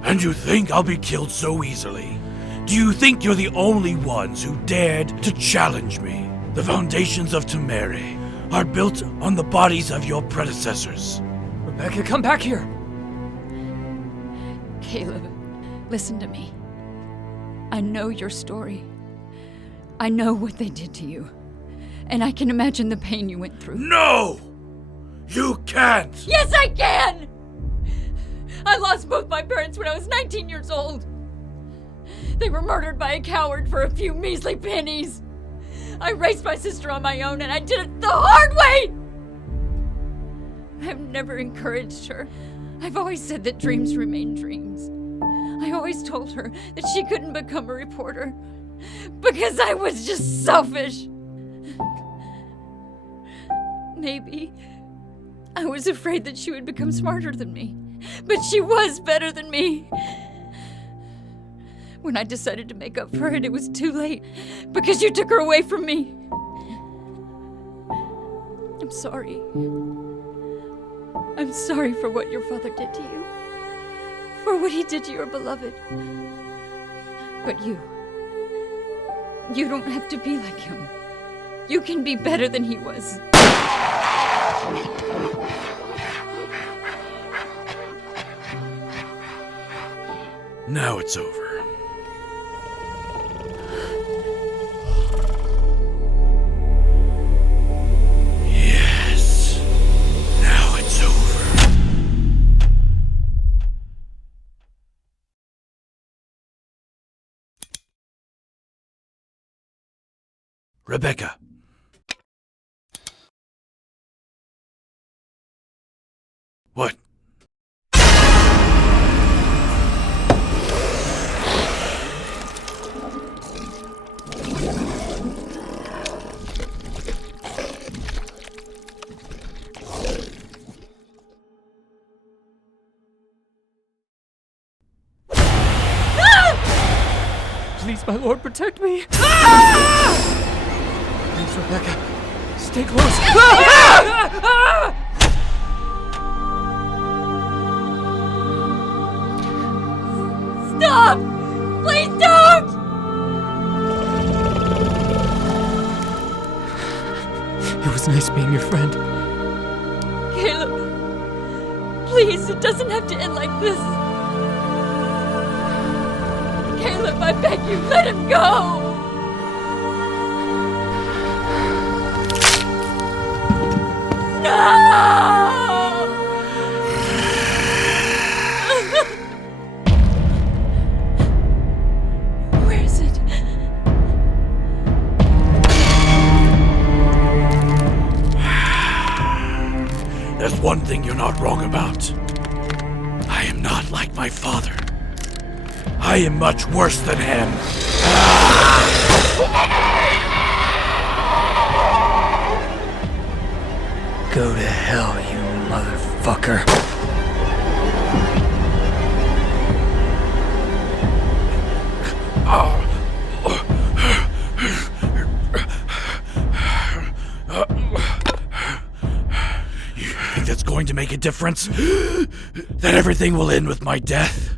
And you think I'll be killed so easily? Do you think you're the only ones who dared to challenge me? The foundations of Timere are built on the bodies of your predecessors. Rebecca, come back here! Caleb, listen to me. I know your story. I know what they did to you. And I can imagine the pain you went through. No! You can't! Yes, I can! I lost both my parents when I was 19 years old. They were murdered by a coward for a few measly pennies. I raised my sister on my own, and I did it the hard way! I've never encouraged her. I've always said that dreams remain dreams. I always told her that she couldn't become a reporter because I was just selfish. Maybe I was afraid that she would become smarter than me, but she was better than me. When I decided to make up for it, it was too late because you took her away from me. I'm sorry. I'm sorry for what your father did to you, for what he did to your beloved. But you don't have to be like him. You can be better than he was. Now it's over. Yes. Now it's over. Rebecca. What? Please, my lord, protect me! Please, Rebecca, stay close. Stop! Please don't! It was nice being your friend. Caleb, please, it doesn't have to end like this. Caleb, I beg you, let him go! No! Where is it? There's one thing you're not wrong about. I am not like my father. I am much worse than him. Go to hell, you motherfucker. You think that's going to make a difference? That everything will end with my death?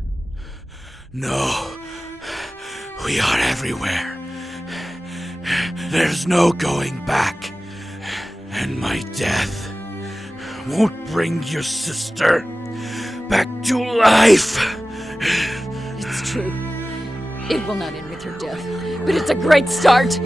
No. We are everywhere. There's no going back. And my death won't bring your sister back to life. It's true. It will not end with your death, but it's a great start.